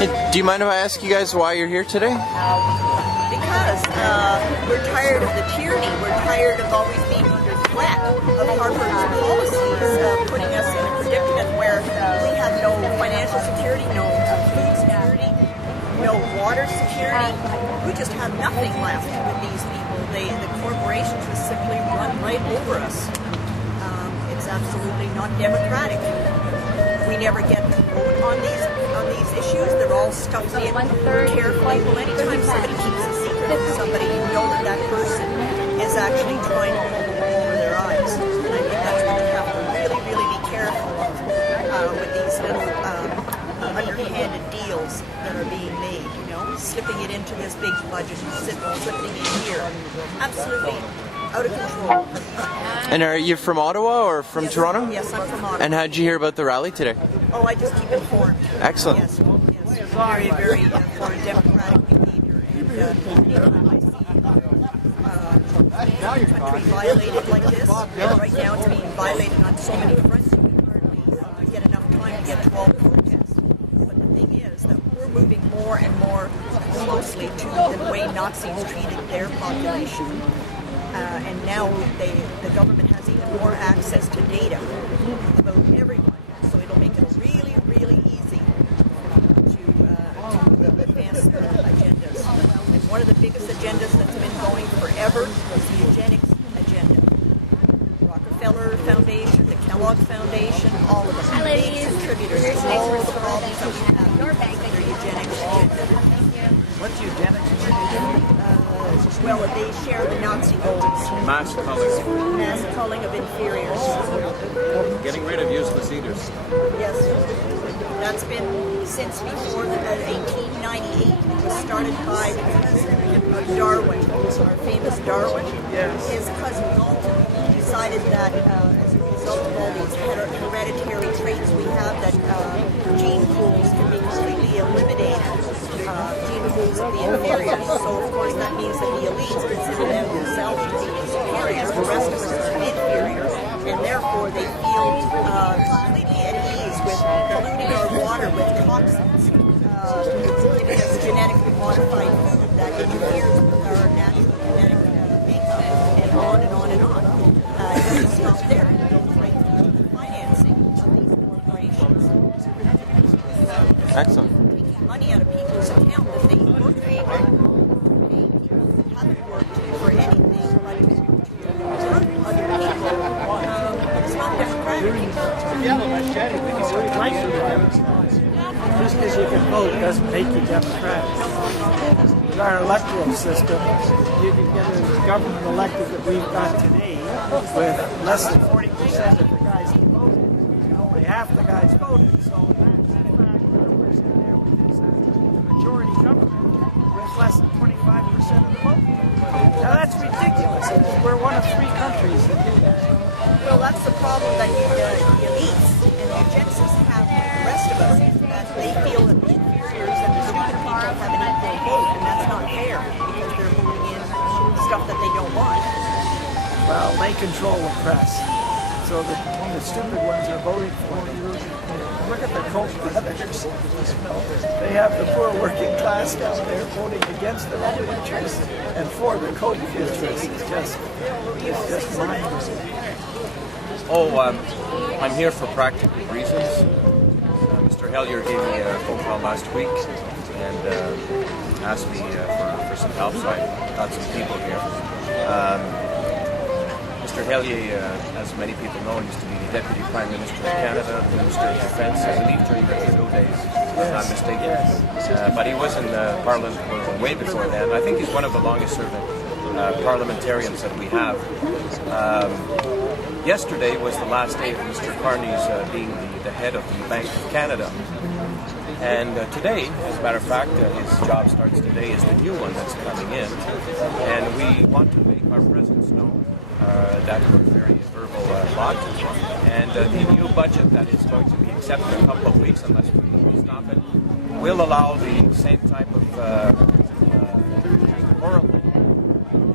Do you mind if I ask you guys why you're here today? Because we're tired of the tyranny. We're tired of always being under threat of Harper's policies, putting us in a predicament where we have no financial security, no food security, no water security. We just have nothing left with these people. The corporations just simply run right over us. It's absolutely not democratic. We never get to vote on these issues. They're all stuffed in carefully. Well, anytime somebody keeps a secret from somebody, you know that person is actually trying to pull the wool over their eyes. And I think that's what we have to really, really be careful of with these little underhanded deals that are being made. Slipping it into this big budget and slipping it here. Absolutely out of control. And are you from Ottawa or from Toronto? Yes, I'm from Ottawa. And how did you hear about the rally today? Oh, I just keep informed. Excellent. Yes. Very, very for democratic behavior. And anytime I see country violated like this, and right now it's being violated on so many fronts, you can hardly get enough time to get to all the protests. But the thing is that we're moving more and more closely to the way Nazis treated their population. And now the government has even more access to data about everyone, so it'll make it really, really easy to advance the agendas. And one of the biggest agendas that's been going forever is the eugenics agenda. Rockefeller Foundation, the Kellogg Foundation, all of them big contributors to all of the problems that we have with their eugenics agenda. What's eugenics? Well, they share the Nazi goals. Mass culling. Mass culling of inferiors. Getting rid of useless eaters. Yes. That's been since before 1898. It was started by the cousin of Darwin, our famous Darwin. Yes. His cousin Galton decided that as a result of all these hereditary traits we have, that gene pools can be completely eliminated. Gene pools of the inferiors. So, of course, that means that the elites consider themselves to be superior. The rest of us are inferior. And therefore, they feel completely at ease with polluting our water with toxins, giving us genetically modified food that interferes with our natural genetic makeup, and on and on and on. It doesn't stop there. It goes right through the financing of these corporations. Excellent. Taking money out of people's account that they work for. Paying people who haven't worked for anything but to hurt other people. It's not democratic. Just because you can vote doesn't make you democratic. With our electoral system, you can get a government elected that we've got today with less than 40% of the guys that voted. And only half the guys voted, so that's in fact we're sitting there with this majority government with less than 25% of the vote. Now that's ridiculous. We're one of 3 countries that do that. Well, that's the problem that the elites and the eugenicists have with the rest of us, is that they feel that the inferiors and the stupid people have an equal vote, and that's not fair, because they're voting in stuff that they don't want. Well, they control the press, so the stupid ones are voting for it. Look at the Koch brothers. They have the poor working class down there voting against their own interests and for the Koch interests. It's just mindless. I'm here for practical reasons. Mr. Hellyer gave me a phone call last week and asked me for some help, so I got some people here. Mr. Hellyer, as many people know, used to be the Deputy Prime Minister of Canada, Minister of Defence, I believe during the Trudeau days, if I'm not mistaken. But he was in Parliament way before then. I think he's one of the longest serving parliamentarians that we have. Yesterday was the last day of Mr. Carney's being the head of the Bank of Canada. And today, as a matter of fact, his job starts today, is the new one that's coming in. And we want to make our presence known. That we're a very verbal lot. And the new budget that is going to be accepted in a couple of weeks, unless we stop it, will allow the same type of horrible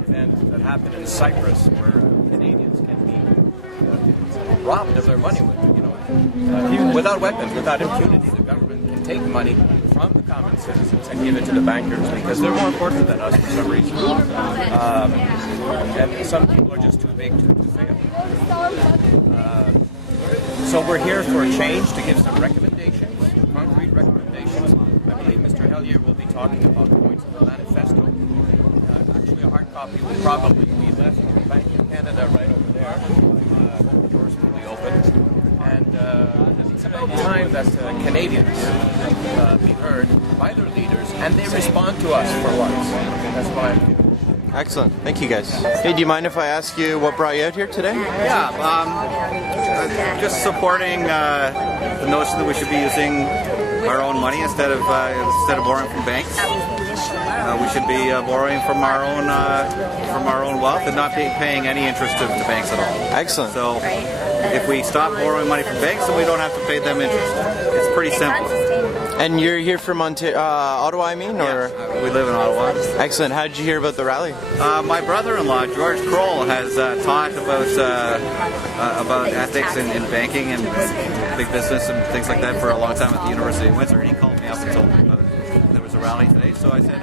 event that happened in Cyprus, where Canadians can be robbed of their money without weapons, without impunity. The government can take money from the common citizens and give it to the bankers because they're more important than us for some reason. And some people are just too big to fail. So we're here for a change to give some recommendations, concrete recommendations. I believe Mr. Hellier will be talking about the points of the manifesto. Actually, a hard copy will probably be left in the Bank of Canada right over there. The doors will be open. And it's about time that Canadians be heard by their leaders and they respond to us for once. That's what I'm doing. Excellent. Thank you, guys. Hey, do you mind if I ask you what brought you out here today? Yeah, just supporting the notion that we should be using our own money instead of borrowing from banks. We should be borrowing from our own wealth and not paying any interest to banks at all. Excellent. So if we stop borrowing money from banks, then we don't have to pay them interest. It's pretty simple. And you're here from Ottawa, I mean? Or? Yeah, we live in Ottawa. Excellent. How did you hear about the rally? My brother-in-law, George Kroll, has taught about ethics in banking and big business and things like that for a long time at the University of Windsor. And he called me up and told me about it. There was a rally today. So I said,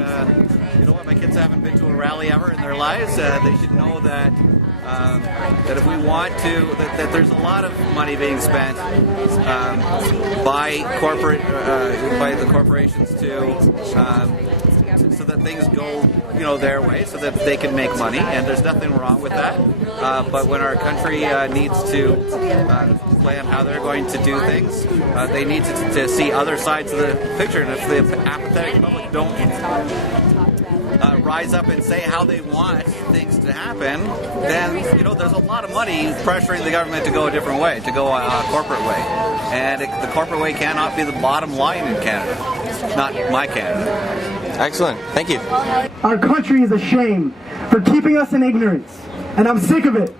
you know what, my kids haven't been to a rally ever in their lives. They should know that if we want to, that there's a lot of money being spent by the corporations so that things go, their way, so that they can make money, and there's nothing wrong with that. But when our country needs to plan how they're going to do things, they need to see other sides of the picture. And if the apathetic public don't rise up and say how they want things to happen, then there's a lot of money pressuring the government to go a different way, to go a corporate way, and the corporate way cannot be the bottom line in Canada. Not my Canada. Excellent. Thank you. Our country is a shame for keeping us in ignorance, and I'm sick of it.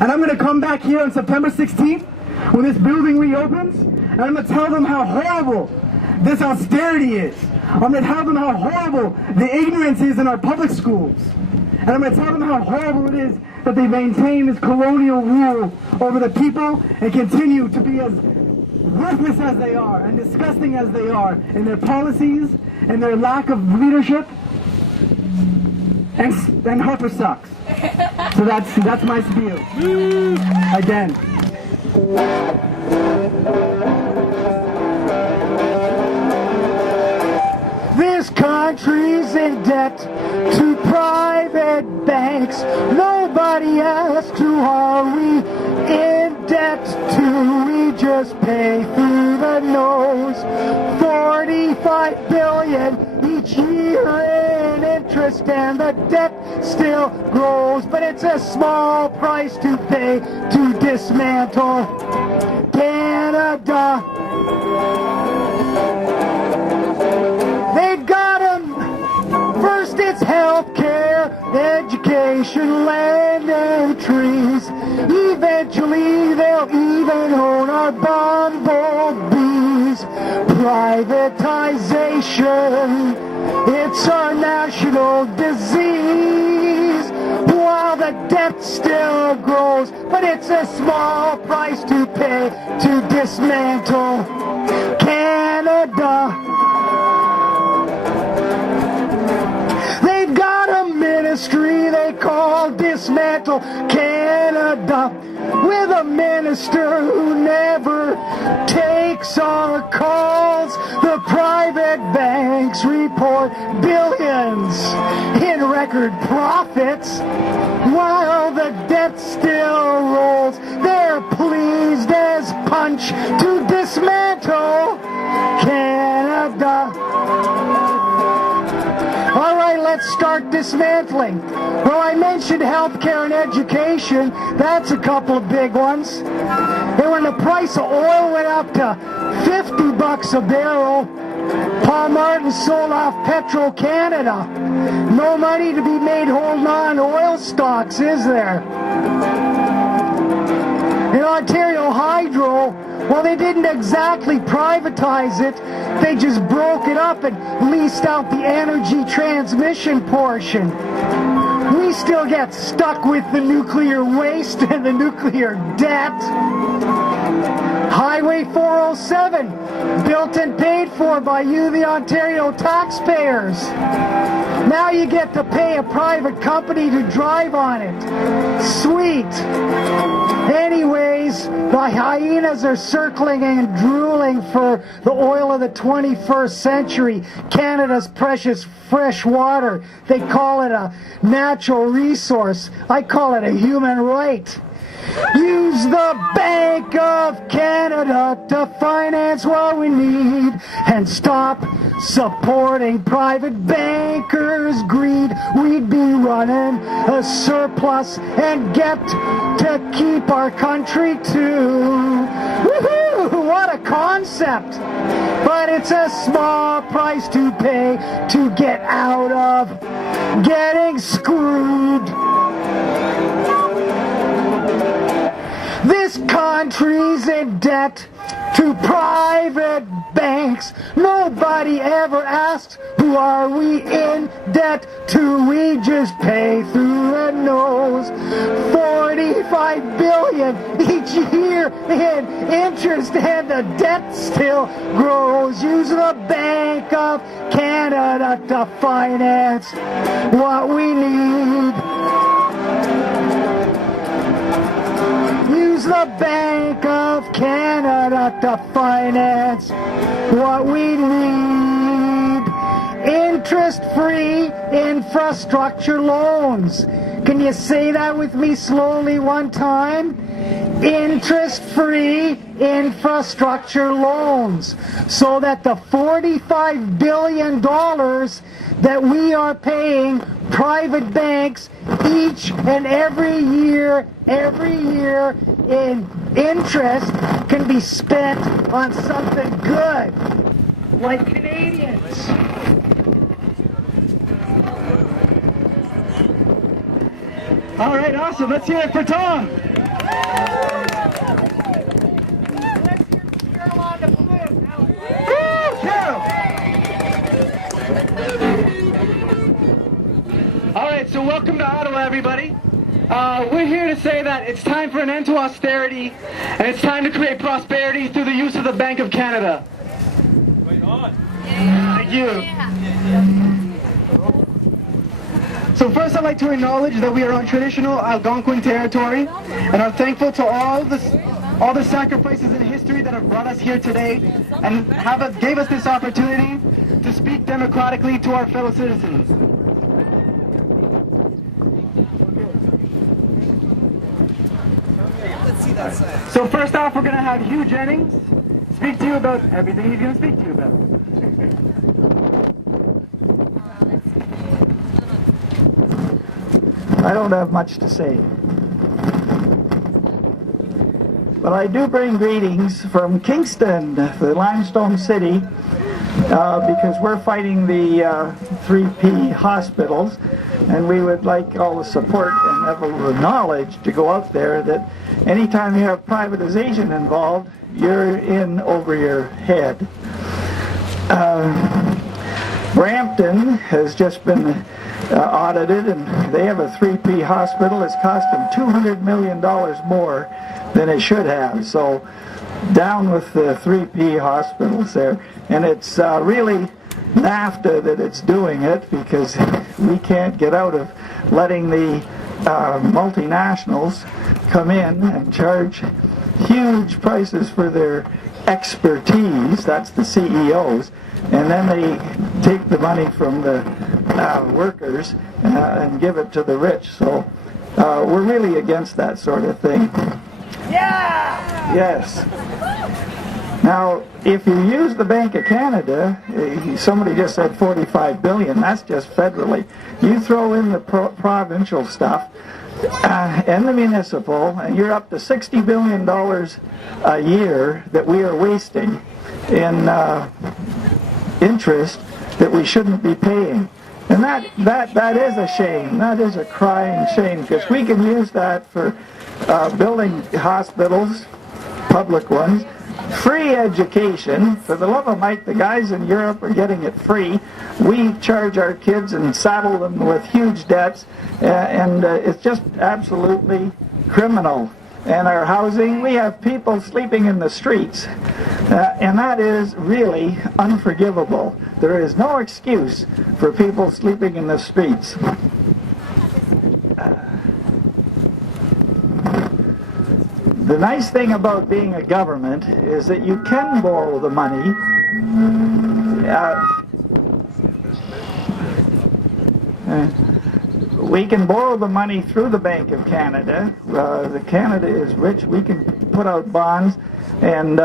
And I'm going to come back here on September 16th when this building reopens, and I'm going to tell them how horrible this austerity is. I'm going to tell them how horrible the ignorance is in our public schools. And I'm going to tell them how horrible it is that they maintain this colonial rule over the people and continue to be as worthless as they are and disgusting as they are in their policies and their lack of leadership. And Harper sucks. So that's my spiel. Again. This country's in debt to private banks. Nobody asks who are we in debt to. We just pay through the nose. 45 billion each year in interest, and the debt still grows. But it's a small price to pay to dismantle Canada. They've got them. First it's healthcare, education, land and trees. Eventually they'll even own our bumblebees. Privatization, it's our national disease. While the debt still grows, but it's a small price to pay to dismantle Canada. They've got a ministry they call Dismantle Canada, with a minister who never takes our calls. The private banks report billions in record profits, while the debt still rolls. They're pleased as punch to dismantle Canada. All right, let's start dismantling. Well, I mentioned healthcare and education. That's a couple of big ones. And when the price of oil went up to $50 a barrel, Paul Martin sold off Petro-Canada. No money to be made holding on oil stocks, is there? In Ontario Hydro, well, they didn't exactly privatize it. They just broke it up and leased out the energy transmission portion. We still get stuck with the nuclear waste and the nuclear debt. Highway 407, built and paid for by you, the Ontario taxpayers. Now you get to pay a private company to drive on it. Sweet. Anyways, the hyenas are circling and drooling for the oil of the 21st century, Canada's precious fresh water. They call it a natural resource. I call it a human right. Use the Bank of Canada to finance what we need and stop supporting private bankers' greed. We'd be running a surplus and get to keep our country too. Woohoo! What a concept! But it's a small price to pay to get out of getting screwed. This country's in debt to private banks. Nobody ever asks, who are we in debt to? We just pay through the nose. 45 billion each year in interest, and the debt still grows. Use the Bank of Canada to finance what we need. Use the Bank of Canada to finance what we need. Interest-free infrastructure loans. Can you say that with me slowly one time? Interest-free infrastructure loans. So that the $45 billion that we are paying private banks each and every year in interest can be spent on something good, like Canadians. All right, awesome. Let's hear it for Tom. Woo, Carol. All right, so welcome to Ottawa, everybody. We're here to say that it's time for an end to austerity, and it's time to create prosperity through the use of the Bank of Canada. Right on. Thank you. So first I'd like to acknowledge that we are on traditional Algonquin territory and are thankful to all the sacrifices in history that have brought us here today and gave us this opportunity to speak democratically to our fellow citizens. So first off, we're going to have Hugh Jennings speak to you about everything he's going to speak to you about. I don't have much to say. But I do bring greetings from Kingston, the limestone city, because we're fighting the 3P hospitals, and we would like all the support and level of knowledge to go out there that anytime you have privatization involved, you're in over your head. Brampton has just been audited, and they have a 3P hospital. It's cost them $200 million more than it should have. So down with the 3P hospitals there. And it's really NAFTA that it's doing it, because we can't get out of letting the multinationals come in and charge huge prices for their expertise. That's the CEOs. And then they take the money from the workers and give it to the rich. So we're really against that sort of thing. Yeah! Yes. Now, if you use the Bank of Canada, somebody just said $45 billion, that's just federally. You throw in the provincial stuff and the municipal, and you're up to $60 billion a year that we are wasting in interest that we shouldn't be paying. And that is a shame. That is a crying shame, because we can use that for building hospitals, public ones, free education. For the love of Mike, the guys in Europe are getting it free. We charge our kids and saddle them with huge debts, and it's just absolutely criminal. And our housing, we have people sleeping in the streets, and that is really unforgivable. There is no excuse for people sleeping in the streets. The nice thing about being a government is that you can borrow the money. We can borrow the money through the Bank of Canada. Canada is rich. We can put out bonds, and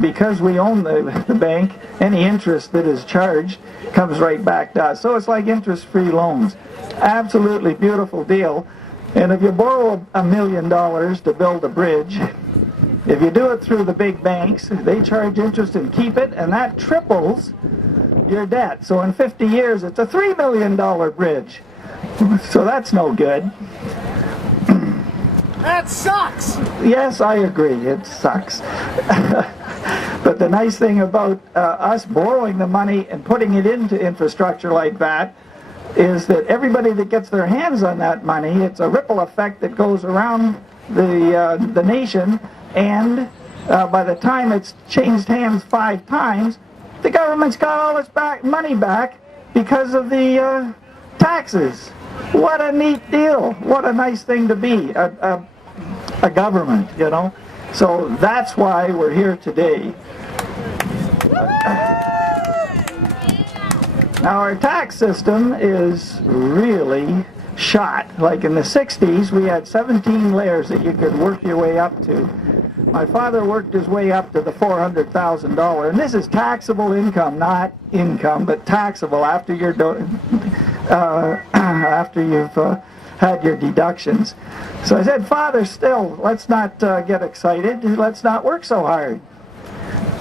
because we own the bank, any interest that is charged comes right back to us. So it's like interest-free loans. Absolutely beautiful deal. And if you borrow $1 million to build a bridge, if you do it through the big banks, they charge interest and keep it, and that triples your debt. So in 50 years, it's a $3 million bridge. So that's no good. That sucks! Yes, I agree, it sucks. But the nice thing about us borrowing the money and putting it into infrastructure like that is that everybody that gets their hands on that money, it's a ripple effect that goes around the nation, and by the time it's changed hands 5 times, the government's got all its money back because of the taxes. What a neat deal. What a nice thing to be, a government, you know. So that's why we're here today. Now our tax system is really shot. Like in the 60s, we had 17 layers that you could work your way up to. My father worked his way up to the $400,000, and this is taxable income, not income, but taxable after you've had your deductions. So I said, Father, still, let's not get excited. Let's not work so hard.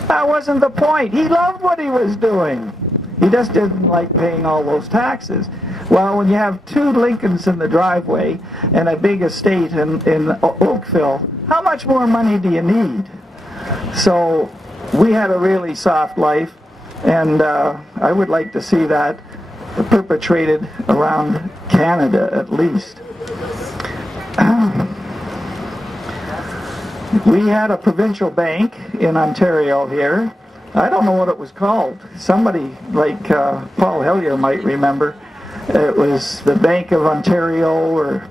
That wasn't the point. He loved what he was doing. He just didn't like paying all those taxes. Well, when you have 2 Lincolns in the driveway and a big estate in Oakville, how much more money do you need? So we had a really soft life, and I would like to see that perpetrated around Canada at least. We had a provincial bank in Ontario here. I don't know what it was called. Somebody like Paul Hellyer might remember. It was the Bank of Ontario or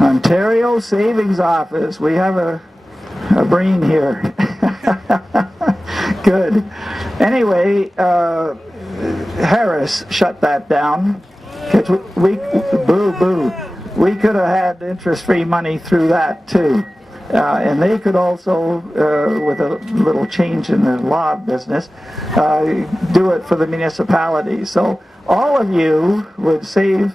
Ontario Savings Office. We have a brain here. Good. Anyway, Harris shut that down. We could have had interest-free money through that too. And they could also, with a little change in the law business, do it for the municipalities. So all of you would save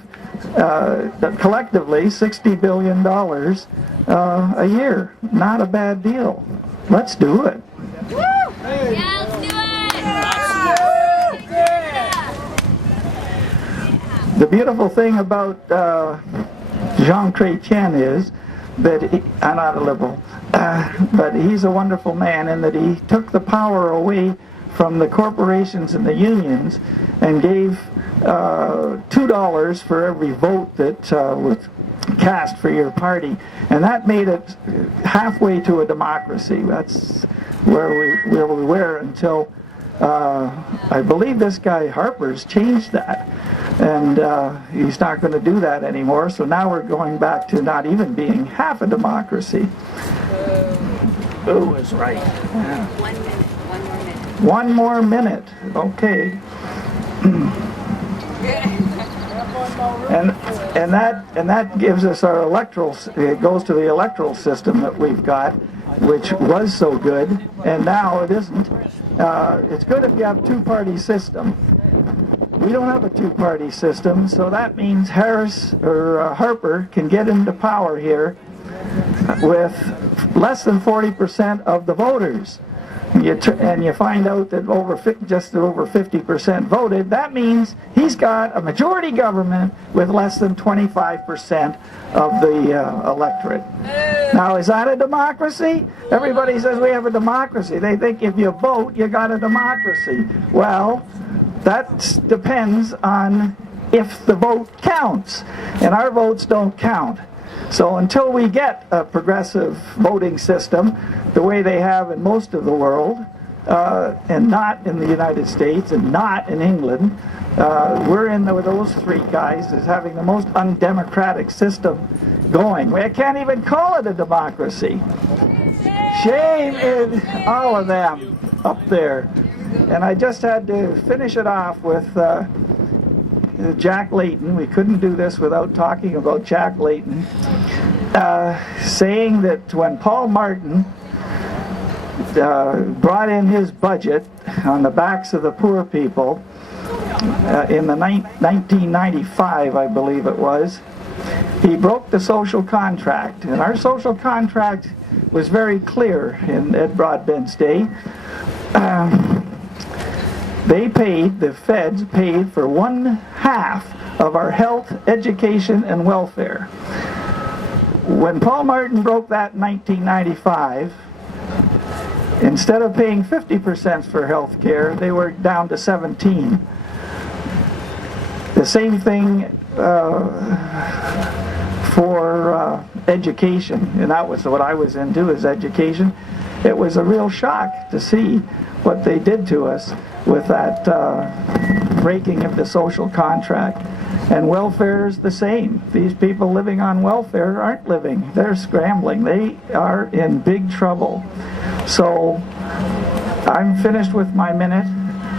collectively $60 billion a year. Not a bad deal. Let's do it. Woo! Yeah, let's do it! The beautiful thing about Jean Chrétien is that I'm not a liberal, but he's a wonderful man in that he took the power away from the corporations and the unions and gave $2 for every vote that was cast for your party, and that made it halfway to a democracy. That's where we were until I believe this guy Harper's changed that, and he's not going to do that anymore. So now we're going back to not even being half a democracy. Who is right? Yeah. 1 minute. 1 more minute. Okay. And that gives us our electoral. It goes to the electoral system that we've got, which was so good, and now it isn't. It's good if you have a 2-party system. We don't have a 2-party system, so that means Harris or Harper can get into power here with less than 40% of the voters. and you find out that just over 50% voted, that means he's got a majority government with less than 25% of the electorate. Now, is that a democracy? Everybody says we have a democracy. They think if you vote, you got a democracy. Well, that depends on if the vote counts, and our votes don't count. So until we get a progressive voting system the way they have in most of the world, and not in the United States and not in England, we're in with those three guys as having the most undemocratic system going. I can't even call it a democracy. Shame in all of them up there. And I just had to finish it off with Jack Layton. We couldn't do this without talking about Jack Layton, saying that when Paul Martin brought in his budget on the backs of the poor people in the 1995, I believe it was, he broke the social contract. And our social contract was very clear in Ed Broadbent's day. The feds paid for 1/2 of our health, education, and welfare. When Paul Martin broke that in 1995, instead of paying 50% for health care, they were down to 17%. The same thing for education, and that was what I was into, is education. It was a real shock to see what they did to us with that breaking of the social contract. And welfare is the same. These people living on welfare aren't living. They're scrambling. They are in big trouble. So I'm finished with my minute.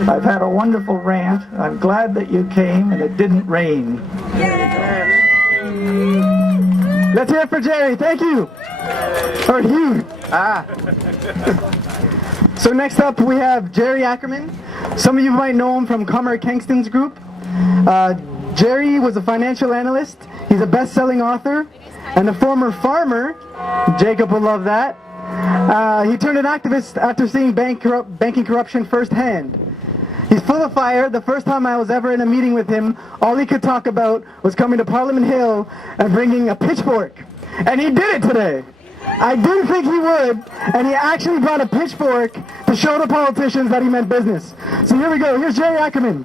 I've had a wonderful rant. I'm glad that you came and it didn't rain. Let's hear it for Jerry. Thank you. Or Hugh. So next up we have Jerry Ackerman. Some of you might know him from Comer Kingston's group. Jerry was a financial analyst. He's a best-selling author and a former farmer. Jacob will love that. He turned an activist after seeing banking corruption firsthand. He's full of fire. The first time I was ever in a meeting with him, all he could talk about was coming to Parliament Hill and bringing a pitchfork. And he did it today. I didn't think he would, and he actually brought a pitchfork to show the politicians that he meant business. So here we go. Here's Jerry Ackerman.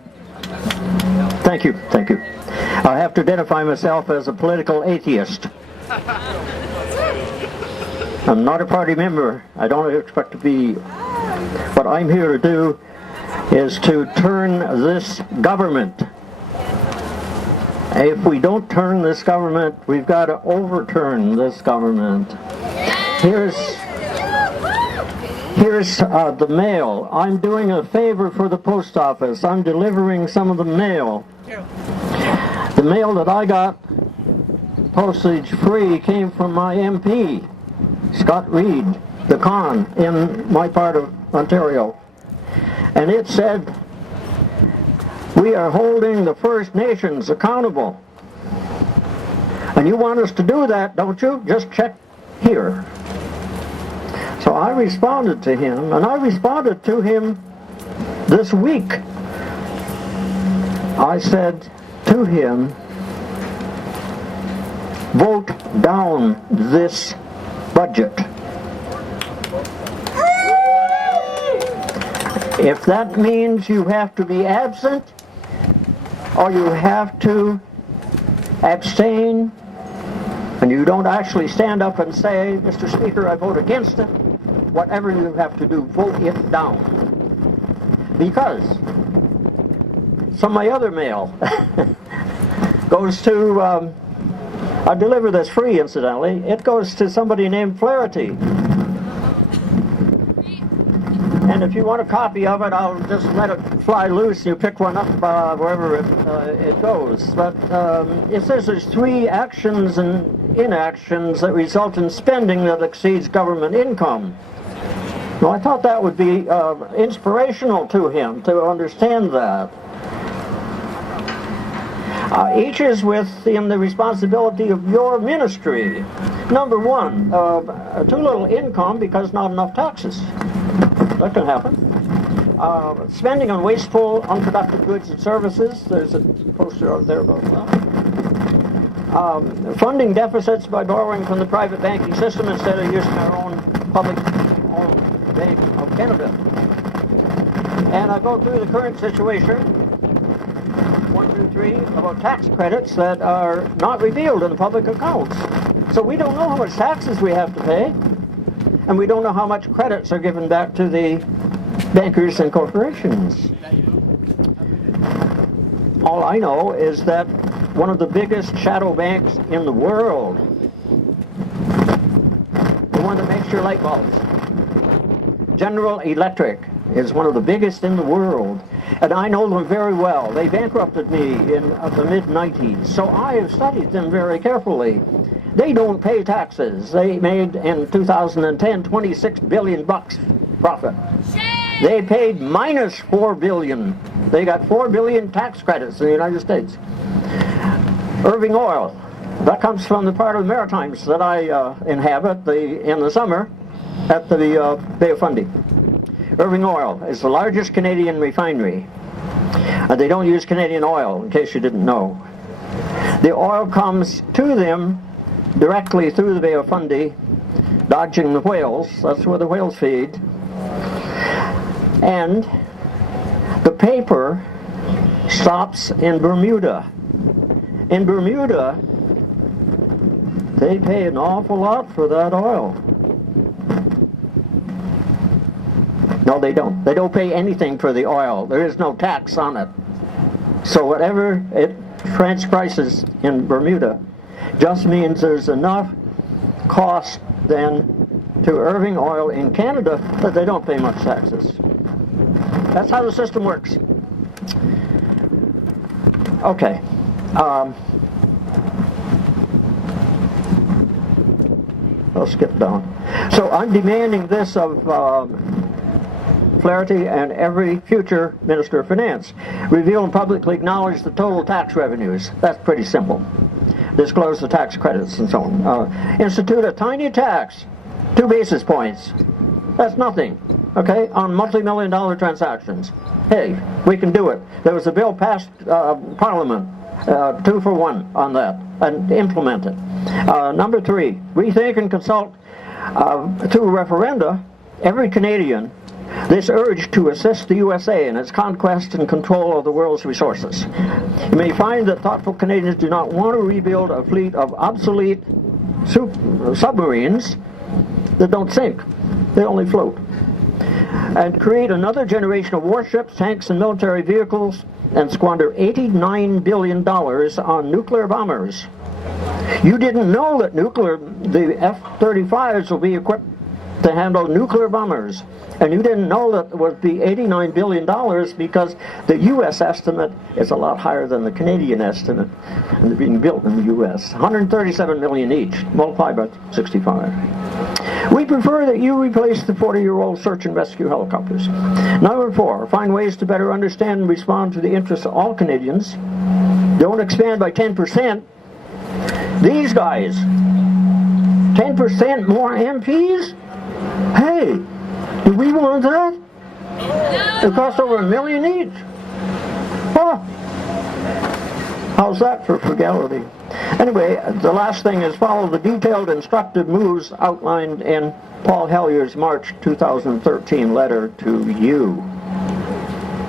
Thank you. I have to identify myself as a political atheist. I'm not a party member. I don't expect to be. What I'm here to do is to turn this government. If we don't turn this government, we've got to overturn this government. Here's the mail. I'm doing a favor for the post office. I'm delivering some of the mail. The mail that I got, postage free, came from my MP, Scott Reid, the Con, in my part of Ontario. And it said, "We are holding the First Nations accountable. And you want us to do that, don't you? Just check here." So I responded to him, and I responded to him this week. I said to him, vote down this budget. If that means you have to be absent, or you have to abstain, and you don't actually stand up and say, "Mr. Speaker, I vote against it," whatever you have to do, vote it down. Because some of my other mail goes to, I deliver this free incidentally, it goes to somebody named Flaherty. And if you want a copy of it, I'll just let it fly loose. You pick one up wherever it goes. But it says there's 3 actions and inactions that result in spending that exceeds government income. Well, I thought that would be inspirational to him to understand that. Each is within the responsibility of your ministry. Number 1, too little income because not enough taxes. That can happen. Spending on wasteful, unproductive goods and services. There's a poster out there about that. Funding deficits by borrowing from the private banking system instead of using our own public-owned Bank of Canada. And I'll go through the current situation, 1, 2, 3, about tax credits that are not revealed in the public accounts. So we don't know how much taxes we have to pay, and we don't know how much credits are given back to the bankers and corporations. All I know is that one of the biggest shadow banks in the world, the one that makes your light bulbs, General Electric, is one of the biggest in the world, and I know them very well. They bankrupted me in the mid-90s, so I have studied them very carefully. They don't pay taxes. They made in 2010 $26 billion profit. They paid minus $4 billion. They got $4 billion tax credits in the United States. Irving Oil, that comes from the part of the Maritimes that I inhabit in the summer at the Bay of Fundy. Irving Oil is the largest Canadian refinery. They don't use Canadian oil, in case you didn't know. The oil comes to them directly through the Bay of Fundy, dodging the whales. That's where the whales feed. And the paper stops in Bermuda. In Bermuda, they pay an awful lot for that oil. No, they don't. They don't pay anything for the oil. There is no tax on it. So whatever it French prices in Bermuda just means there's enough cost then to Irving Oil in Canada that they don't pay much taxes. That's how the system works. Okay. I'll skip down. So I'm demanding this of Flaherty and every future Minister of Finance. Reveal and publicly acknowledge the total tax revenues. That's pretty simple. Disclose the tax credits and so on. Institute a tiny tax, 2 basis points. That's nothing, okay, on multi-million-dollar transactions. Hey, we can do it. There was a bill passed Parliament, 2 for 1 on that, and implement it. Number 3, rethink and consult through referenda every Canadian this urge to assist the USA in its conquest and control of the world's resources. You may find that thoughtful Canadians do not want to rebuild a fleet of obsolete submarines that don't sink. They only float. And create another generation of warships, tanks, and military vehicles, and squander $89 billion on nuclear bombers. You didn't know that the F-35s will be equipped to handle nuclear bombers. And you didn't know that it would be $89 billion because the U.S. estimate is a lot higher than the Canadian estimate, and they're being built in the U.S. $137 million each, multiplied by 65. We prefer that you replace the 40-year-old search and rescue helicopters. Number 4, find ways to better understand and respond to the interests of all Canadians. Don't expand by 10%. These guys, 10% more MPs? Hey, do we want that? It costs over $1 million each. Oh, how's that for frugality? Anyway, the last thing is follow the detailed instructive moves outlined in Paul Hellier's March 2013 letter to you.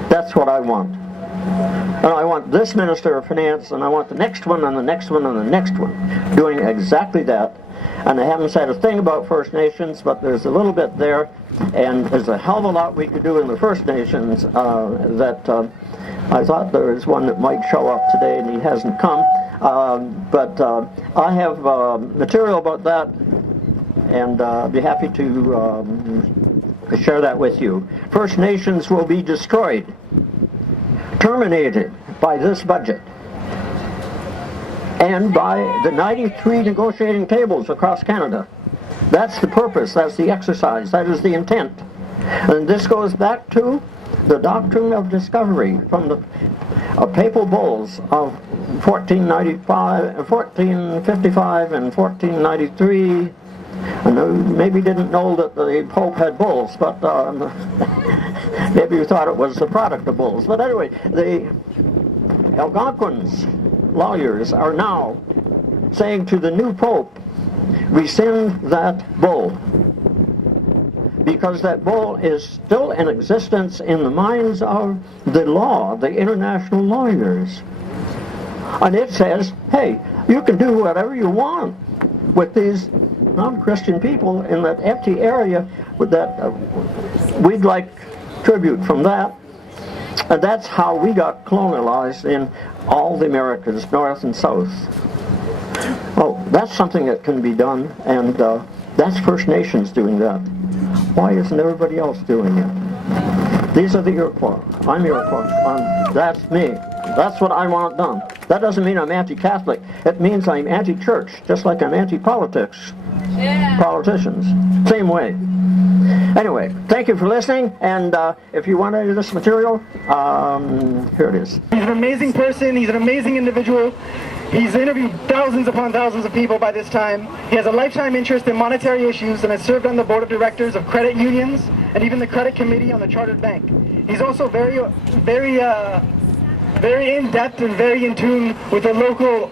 That's what I want. And I want this Minister of Finance, and I want the next one, and the next one, and the next one doing exactly that. And I haven't said a thing about First Nations, but there's a little bit there, and there's a hell of a lot we could do in the First Nations that I thought there was one that might show up today, and he hasn't come. But I have material about that, and I'd be happy to share that with you. First Nations will be destroyed, terminated by this budget, and by the 93 negotiating tables across Canada. That's the purpose, that's the exercise, that is the intent. And this goes back to the doctrine of discovery from the papal bulls of 1455 and 1493 and maybe didn't know that the Pope had bulls, but maybe you thought it was the product of bulls. But anyway, the Algonquins lawyers are now saying to the new Pope, rescind that bull, because that bull is still in existence in the minds of the law, the international lawyers. And it says, hey, you can do whatever you want with these non-Christian people in that empty area that we'd like tribute from that. And that's how we got colonialized in all the Americas, north and south. Oh, that's something that can be done, and that's First Nations doing that. Why isn't everybody else doing it? These are the Iroquois. I'm Iroquois. That's me. That's what I want done. That doesn't mean I'm anti-Catholic. It means I'm anti-church, just like I'm anti-politics. Yeah. Politicians. Same way. Anyway, thank you for listening, and if you want any of this material, here it is. He's an amazing person. He's an amazing individual. He's interviewed thousands upon thousands of people by this time. He has a lifetime interest in monetary issues and has served on the board of directors of credit unions and even the credit committee on the chartered bank. He's also very in-depth and very in tune with the local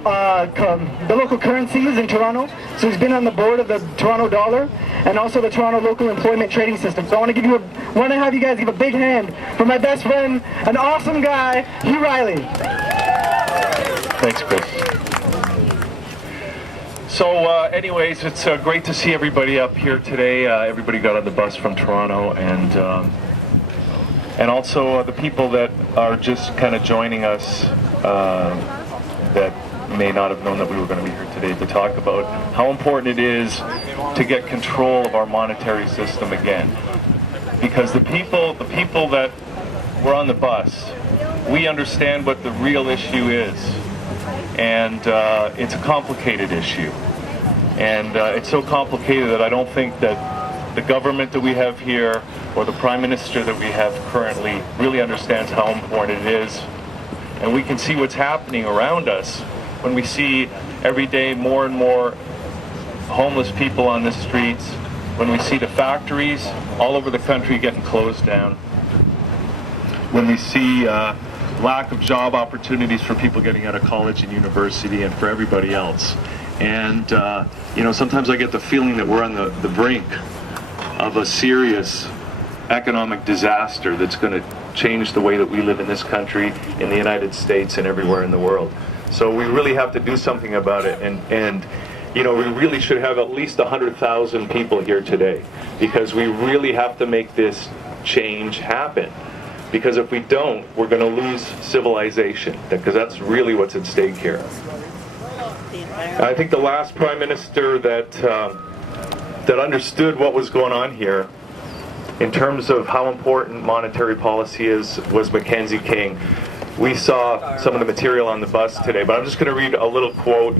currencies in Toronto. So he's been on the board of the Toronto dollar and also the Toronto local employment trading system. So I want to have you guys give a big hand for my best friend, an awesome guy, Hugh Riley. Thanks, Chris. So anyways, it's great to see everybody up here today. Everybody got on the bus from Toronto, and also the people that are just kind of joining us that may not have known that we were going to be here today to talk about how important it is to get control of our monetary system again. Because the people that were on the bus, we understand what the real issue is. And it's a complicated issue. And it's so complicated that I don't think that the government that we have here or the Prime Minister that we have currently really understands how important it is. And we can see what's happening around us when we see every day more and more homeless people on the streets, when we see the factories all over the country getting closed down, when we see lack of job opportunities for people getting out of college and university and for everybody else. And sometimes I get the feeling that we're on the brink of a serious economic disaster that's going to change the way that we live in this country, in the United States, and everywhere in the world. So we really have to do something about it, and we really should have at least 100,000 people here today, because we really have to make this change happen. Because if we don't, we're going to lose civilization, because that's really what's at stake here. I think the last Prime Minister that understood what was going on here in terms of how important monetary policy is was Mackenzie King. We saw some of the material on the bus today, but I'm just going to read a little quote.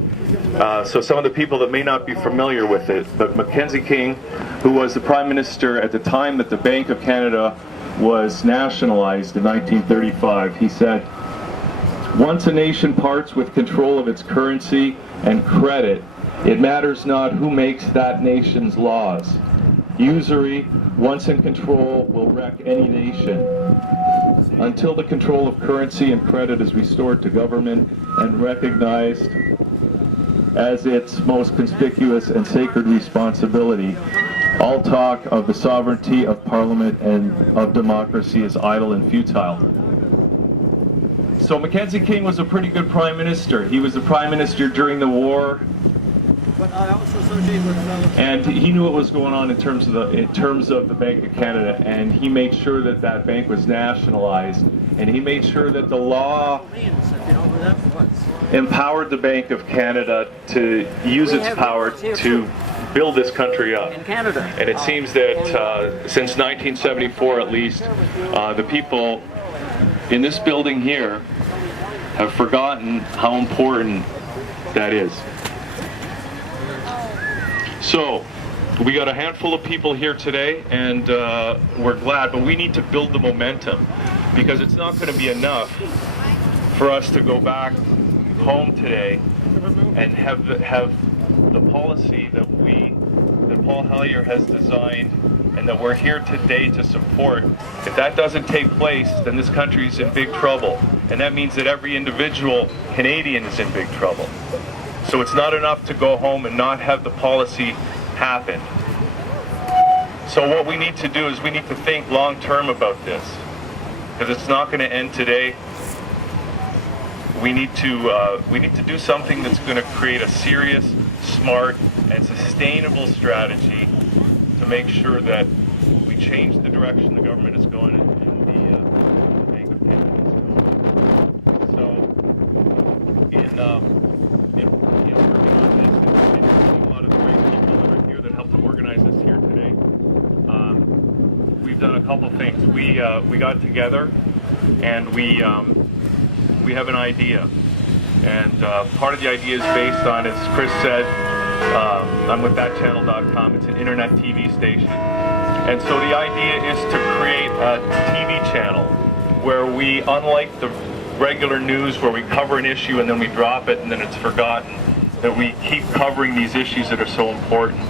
So some of the people that may not be familiar with it, but Mackenzie King, who was the Prime Minister at the time that the Bank of Canada was nationalized in 1935, he said, "Once a nation parts with control of its currency and credit, it matters not who makes that nation's laws. Usury, once in control, will wreck any nation. Until the control of currency and credit is restored to government and recognized as its most conspicuous and sacred responsibility, all talk of the sovereignty of Parliament and of democracy is idle and futile." So Mackenzie King was a pretty good Prime Minister. He was the Prime Minister during the war, and he knew what was going on in terms of the Bank of Canada, and he made sure that that bank was nationalized, and he made sure that the law empowered the Bank of Canada to use its power to build this country up. And it seems that since 1974 at least, the people in this building here have forgotten how important that is. So we got a handful of people here today, and we're glad, but we need to build the momentum, because it's not going to be enough for us to go back home today and have the policy that Paul Hellyer has designed and that we're here today to support, if that doesn't take place, then this country's in big trouble. And that means that every individual Canadian is in big trouble. So it's not enough to go home and not have the policy happen. So what we need to do is we need to think long term about this, because it's not going to end today. We need to do something that's going to create a serious, smart, and sustainable strategy to make sure that we change the direction the government is going and the Bank of Canada is going. So, in working on this and a lot of great people that are here that helped to organize this here today, we've done a couple things. We got together and we have an idea, and part of the idea is based on, as Chris said, I'm with thatchannel.com. It's an internet TV station, and so the idea is to create a TV channel where we, unlike the regular news where we cover an issue and then we drop it and then it's forgotten, that we keep covering these issues that are so important,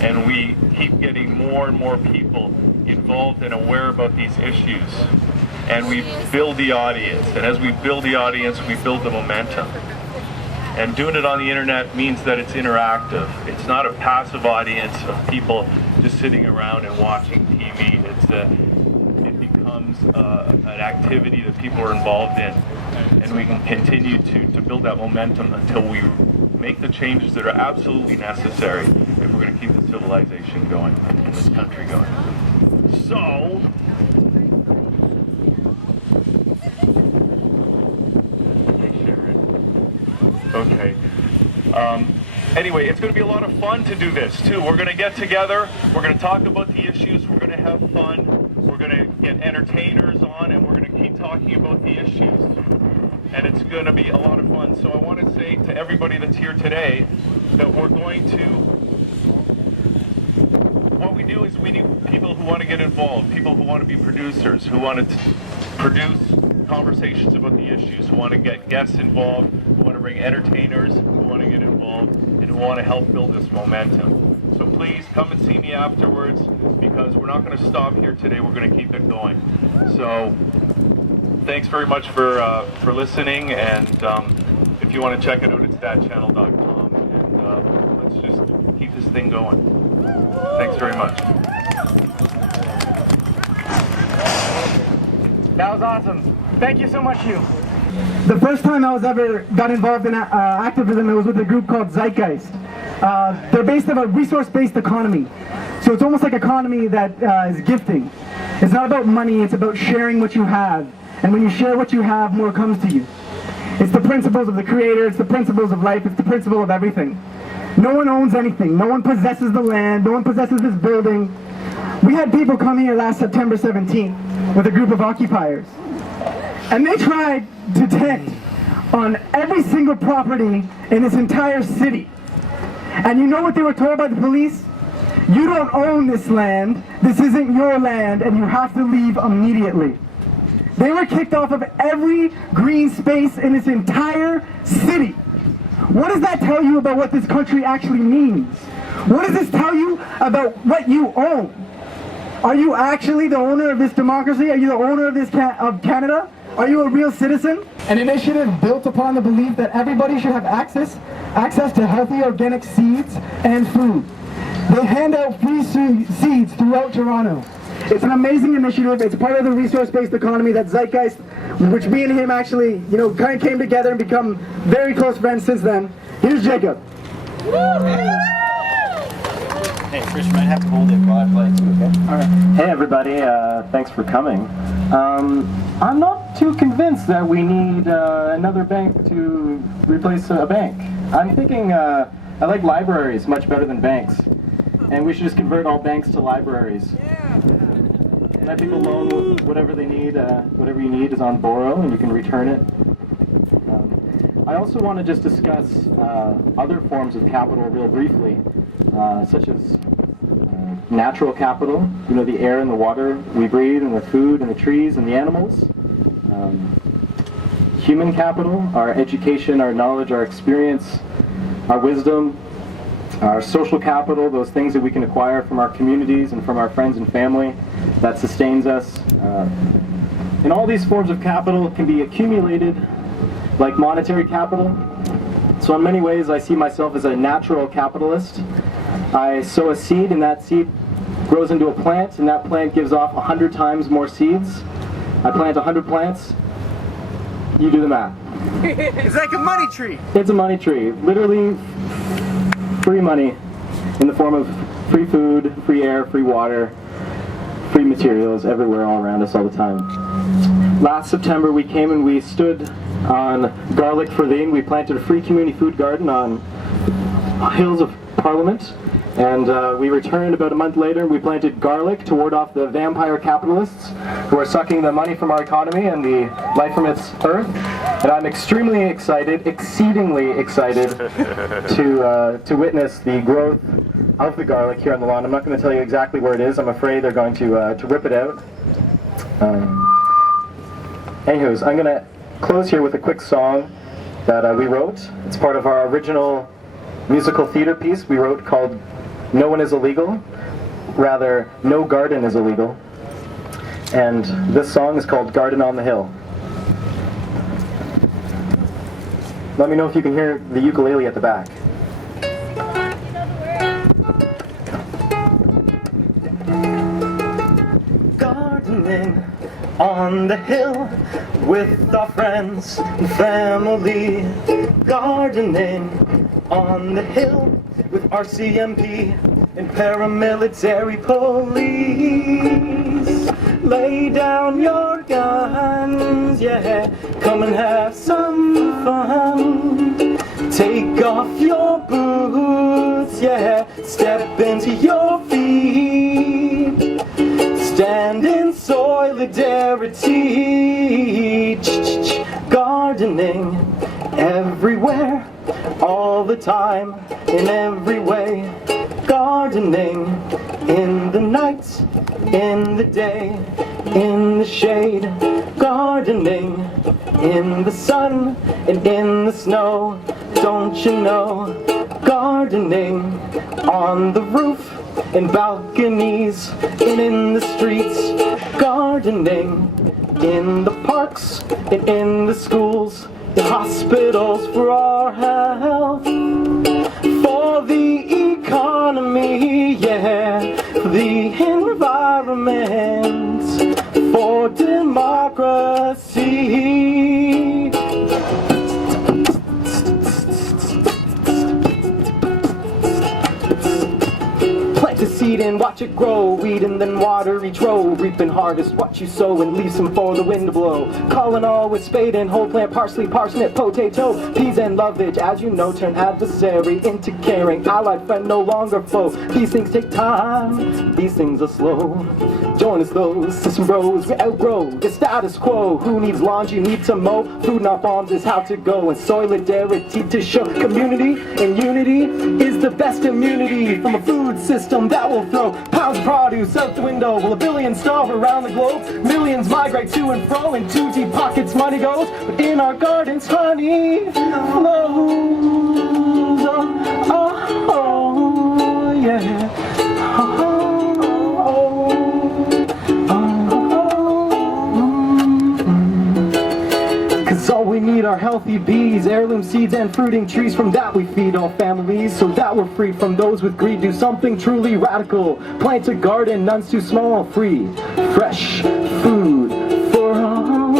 and we keep getting more and more people involved and aware about these issues. And we build the audience, and as we build the audience, we build the momentum. And doing it on the internet means that it's interactive. It's not a passive audience of people just sitting around and watching TV. It becomes an activity that people are involved in, and we can continue to build that momentum until we make the changes that are absolutely necessary if we're going to keep the civilization going and this country going. So, okay. Anyway, it's going to be a lot of fun to do this, too. We're going to get together, we're going to talk about the issues, we're going to have fun, we're going to get entertainers on, and we're going to keep talking about the issues. And it's going to be a lot of fun. So I want to say to everybody that's here today that we're going to... What we do is we need people who want to get involved, people who want to be producers, who want to produce conversations about the issues, who want to get guests involved, who want to bring entertainers, who want to get involved, and who want to help build this momentum. So please come and see me afterwards, because we're not going to stop here today. We're going to keep it going. So thanks very much for listening, and if you want to check it out, it's thatchannel.com, and let's just keep this thing going. Thanks very much. That was awesome. Thank you so much, Hugh. The first time I was ever got involved in activism, it was with a group called Zeitgeist. They're based on a resource-based economy. So it's almost like an economy that is gifting. It's not about money, it's about sharing what you have. And when you share what you have, more comes to you. It's the principles of the Creator, it's the principles of life, it's the principle of everything. No one owns anything, no one possesses the land, no one possesses this building. We had people come here last September 17th with a group of occupiers. And they tried to tent on every single property in this entire city. And you know what they were told by the police? You don't own this land, this isn't your land, and you have to leave immediately. They were kicked off of every green space in this entire city. What does that tell you about what this country actually means? What does this tell you about what you own? Are you actually the owner of this democracy? Are you the owner of of Canada? Are you a real citizen? An initiative built upon the belief that everybody should have access to healthy organic seeds and food. They hand out free seeds throughout Toronto. It's an amazing initiative. It's part of the resource-based economy that Zeitgeist, which me and him actually, kind of came together and become very close friends since then. Here's Jacob. Hey, Chris, you might have to hold it while I play too, okay? All right. Hey, everybody. Thanks for coming. I'm not too convinced that we need another bank to replace a bank. I'm thinking I like libraries much better than banks. And we should just convert all banks to libraries. And let people loan whatever they need. Whatever you need is on borrow, and you can return it. I also want to just discuss other forms of capital real briefly, such as natural capital, the air and the water we breathe, and the food and the trees and the animals. Human capital, our education, our knowledge, our experience, our wisdom, our social capital, those things that we can acquire from our communities and from our friends and family that sustains us. And all these forms of capital can be accumulated like monetary capital. So in many ways I see myself as a natural capitalist. I sow a seed and that seed grows into a plant, and that plant gives off 100 times more seeds. I plant 100 plants. You do the math. It's like a money tree. It's a money tree. Literally free money in the form of free food, free air, free water, free materials everywhere all around us all the time. Last September we came and we stood on Garlic for Thee. We planted a free community food garden on Hills of Parliament. And we returned about a month later and we planted garlic to ward off the vampire capitalists who are sucking the money from our economy and the life from its earth. And I'm extremely excited, exceedingly excited to witness the growth of the garlic here on the lawn. I'm not going to tell you exactly where it is. I'm afraid they're going to rip it out. Anywho's, I'm going to close here with a quick song that we wrote. It's part of our original musical theater piece we wrote called No One Is Illegal. Rather, No Garden Is Illegal. And this song is called Garden on the Hill. Let me know if you can hear the ukulele at the back. Gardening on the hill with our friends and family. Gardening on the hill with RCMP and paramilitary police. Lay down your guns, yeah, come and have some fun. Take off your boots, yeah, step into your feet. Stand in solidarity. Gardening everywhere, all the time, in every way. Gardening in the night, in the day, in the shade. Gardening in the sun and in the snow. Don't you know? Gardening on the roof, in balconies, and in the streets. Gardening in the parks and in the schools, in hospitals for our health, for the economy, yeah, the environment, for democracy. Plant a seed and watch it grow, weed and then water each row, reap and harvest what you sow and leave some for the wind to blow. Calling all with spade and whole plant, parsley, parsnip, potato, peas and lovage, as you know, turn adversary into caring, allied friend, no longer foe. These things take time, these things are slow. Join us those system bros, we outgrow the status quo. Who needs lawns, you need to mow. Food not bombs is how to go, and solidarity to show. Community and unity is the best immunity from a food system that will throw pounds of produce out the window. Will a billion starve around the globe? Millions migrate to and fro, in too deep pockets money goes, but in our gardens honey flows. Oh, yeah. All we need are healthy bees, heirloom seeds and fruiting trees. From that we feed all families, so that we're free from those with greed. Do something truly radical, plant a garden, none's too small. Free, fresh food for all.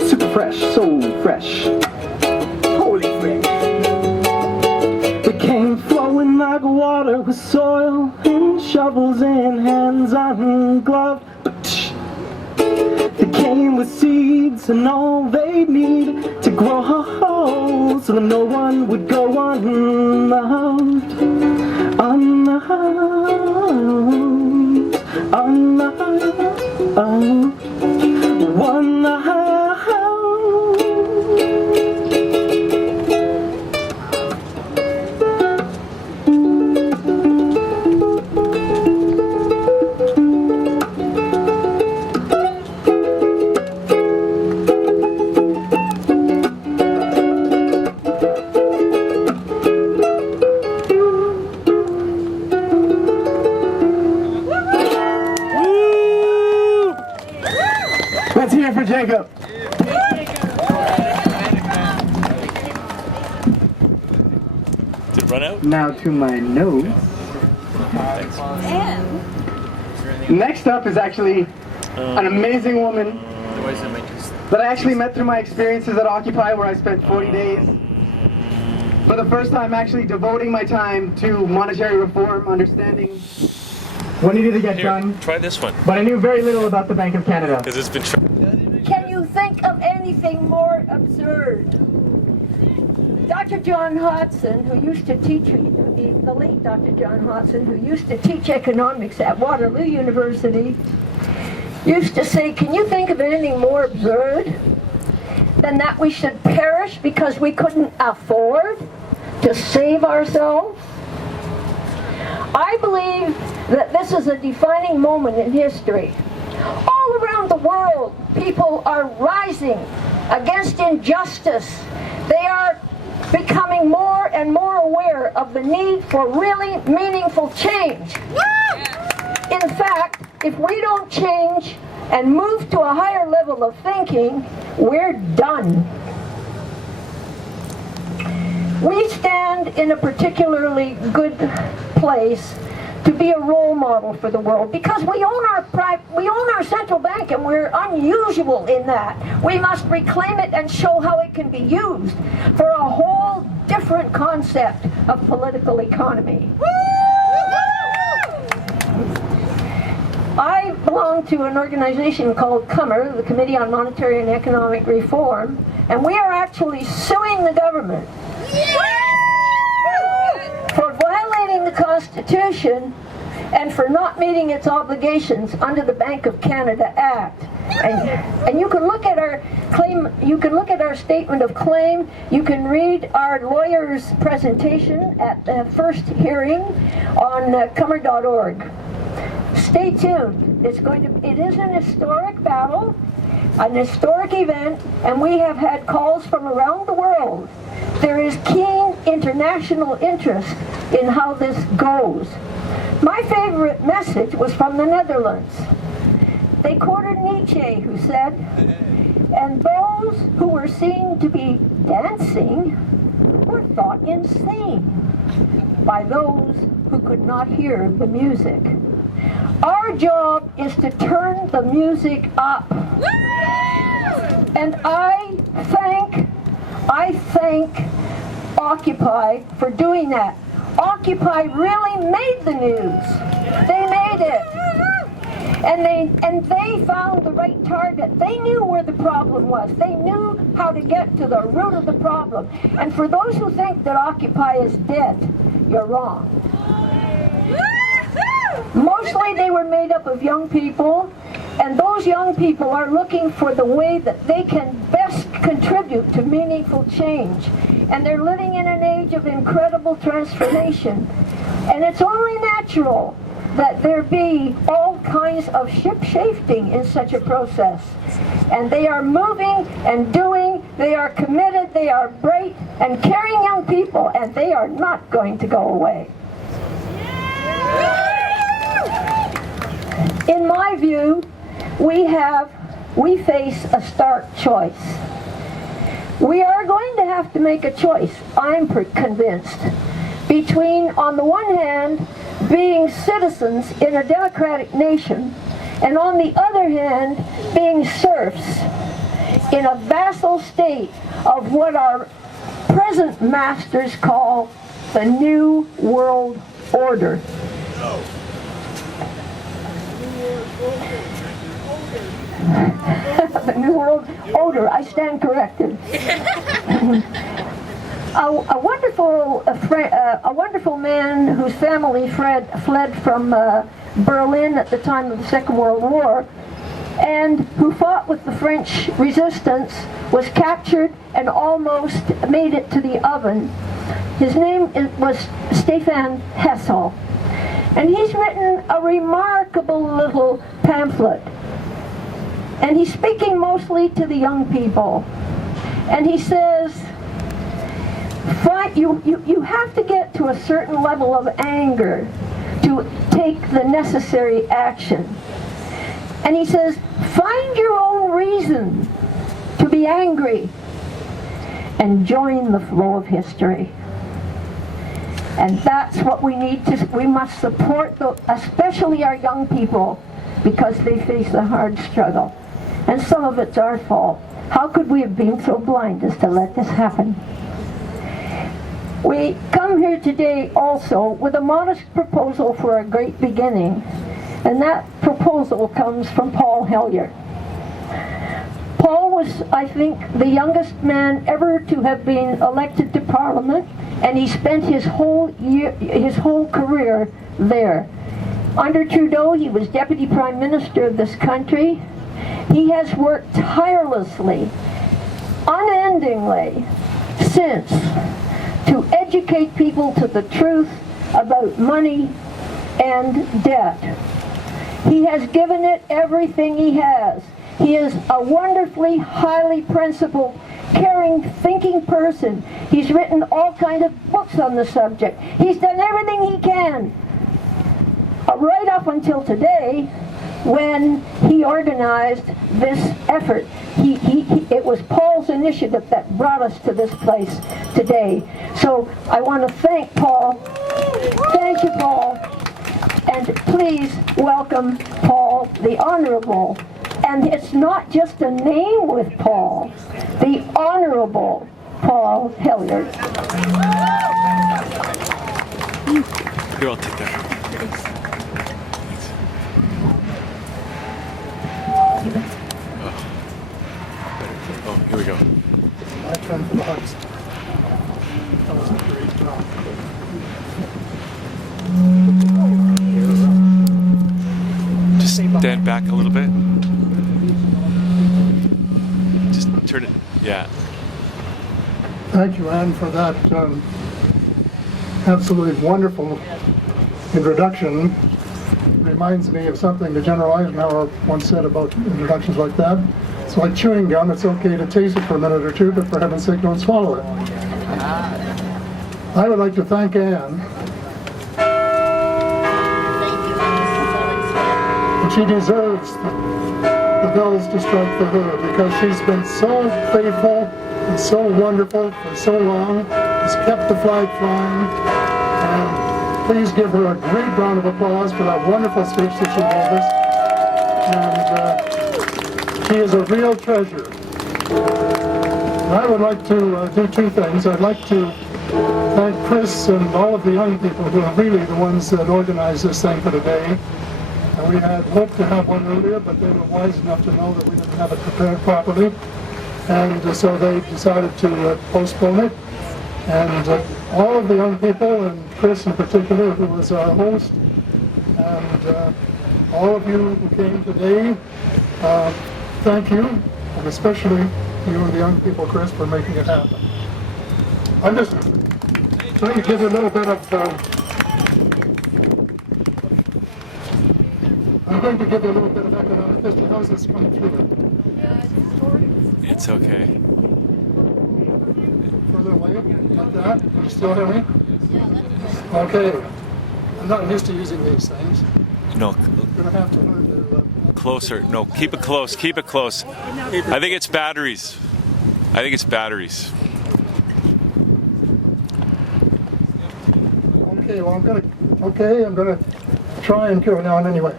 Super fresh, so fresh, holy fresh. It came flowing like water with soil and shovels and hands ungloved. They came with seeds and all they need to grow, so that no one would go unloved, unloved, unloved, it for Jacob. Did it run out? Now to my notes. Next up is actually an amazing woman that I actually met through my experiences at Occupy, where I spent 40 days. For the first time actually devoting my time to monetary reform, understanding what needed to get done. Try this one. But I knew very little about the Bank of Canada. Because it's been. Can you think of anything more absurd? Dr. John Hodson, who used to teach, the late Dr. John Hodson, who used to teach economics at Waterloo University, used to say, can you think of anything more absurd than that we should perish because we couldn't afford to save ourselves? I believe that this is a defining moment in history. All around the world, people are rising against injustice. They are becoming more and more aware of the need for really meaningful change. In fact, if we don't change and move to a higher level of thinking, we're done. We stand in a particularly good place to be a role model for the world because we own our central bank, and we're unusual in that. We must reclaim it and show how it can be used for a whole different concept of political economy. I belong to an organization called COMER, the Committee on Monetary and Economic Reform, and we are actually suing the government for violating the Constitution and for not meeting its obligations under the Bank of Canada Act. And you can look at our claim, you can look at our statement of claim, you can read our lawyer's presentation at the first hearing on comer.org. Stay tuned. It is an historic battle, an historic event, and we have had calls from around the world. There is keen international interest in how this goes. My favorite message was from the Netherlands. They quoted Nietzsche, who said, "And those who were seen to be dancing were thought insane by those who could not hear the music." Our job is to turn the music up. And I thank Occupy for doing that. Occupy really made the news. They made it. And they found the right target. They knew where the problem was. They knew how to get to the root of the problem. And for those who think that Occupy is dead, you're wrong. Mostly they were made up of young people, and those young people are looking for the way that they can best contribute to meaningful change. And they're living in an age of incredible transformation. And it's only natural that there be all kinds of ship-shifting in such a process. And they are moving and doing, they are committed, they are bright and caring young people, and they are not going to go away. In my view, we face a stark choice. We are going to have to make a choice, I'm convinced, between, on the one hand, being citizens in a democratic nation, and on the other hand, being serfs in a vassal state of what our present masters call the New World Order. The New World Order, I stand corrected. A wonderful man whose family fled from Berlin at the time of the Second World War, and who fought with the French resistance, was captured and almost made it to the oven. His name was Stefan Hessel, and he's written a remarkable little pamphlet. And he's speaking mostly to the young people. And he says, you have to get to a certain level of anger to take the necessary action. And he says, Find your own reason to be angry and join the flow of history. And that's what we need to, we must support, especially our young people, because they face a hard struggle. And some of it's our fault. How could we have been so blind as to let this happen? We come here today also with a modest proposal for a great beginning. And that proposal comes from Paul Hellyer. Paul was, I think, the youngest man ever to have been elected to Parliament, and he spent his whole career there. Under Trudeau, he was Deputy Prime Minister of this country. He has worked tirelessly, unendingly, since to educate people to the truth about money and debt. He has given it everything he has. He is a wonderfully highly principled, caring, thinking person. He's written all kinds of books on the subject. He's done everything he can. Right up until today, when he organized this effort. It was Paul's initiative that brought us to this place today. So I want to thank Paul. Thank you, Paul. And please welcome Paul the Honorable. And it's not just a name with Paul. The Honorable Paul Hellyer. Here, I'll take that. Oh, here we go. My turn for the hugs. That was a great job. Just stand back a little bit. Just turn it. Yeah. Thank you, Anne, for that absolutely wonderful introduction. Reminds me of something that General Eisenhower once said about introductions like that. It's like chewing gum. It's okay to taste it for a minute or two, but for heaven's sake, don't swallow it. I would like to thank Anne. And she deserves the bells to strike for her, because she's been so faithful and so wonderful for so long. Has kept the flag flying. And please give her a great round of applause for that wonderful speech that she gave us. And she is a real treasure. And I would like to do two things. I'd like to thank Chris and all of the young people who are really the ones that organized this thing for today. And we had hoped to have one earlier, but they were wise enough to know that we didn't have it prepared properly. And so they decided to postpone it. And all of the young people, and Chris in particular, who was our host, and all of you who came today, thank you, and especially you and the young people, Chris, for making it happen. I'm just trying to give you a little bit of, I'm going to give you a little bit of economic history. How's this coming through? It's okay. Further away, like that. Can you still hear me? Okay. I'm not used to using these things. No. I'm going to have to learn to... Closer. No, keep it close. Keep it close. I think it's batteries. I think it's batteries. Okay, well, I'm going to try and carry on anyway.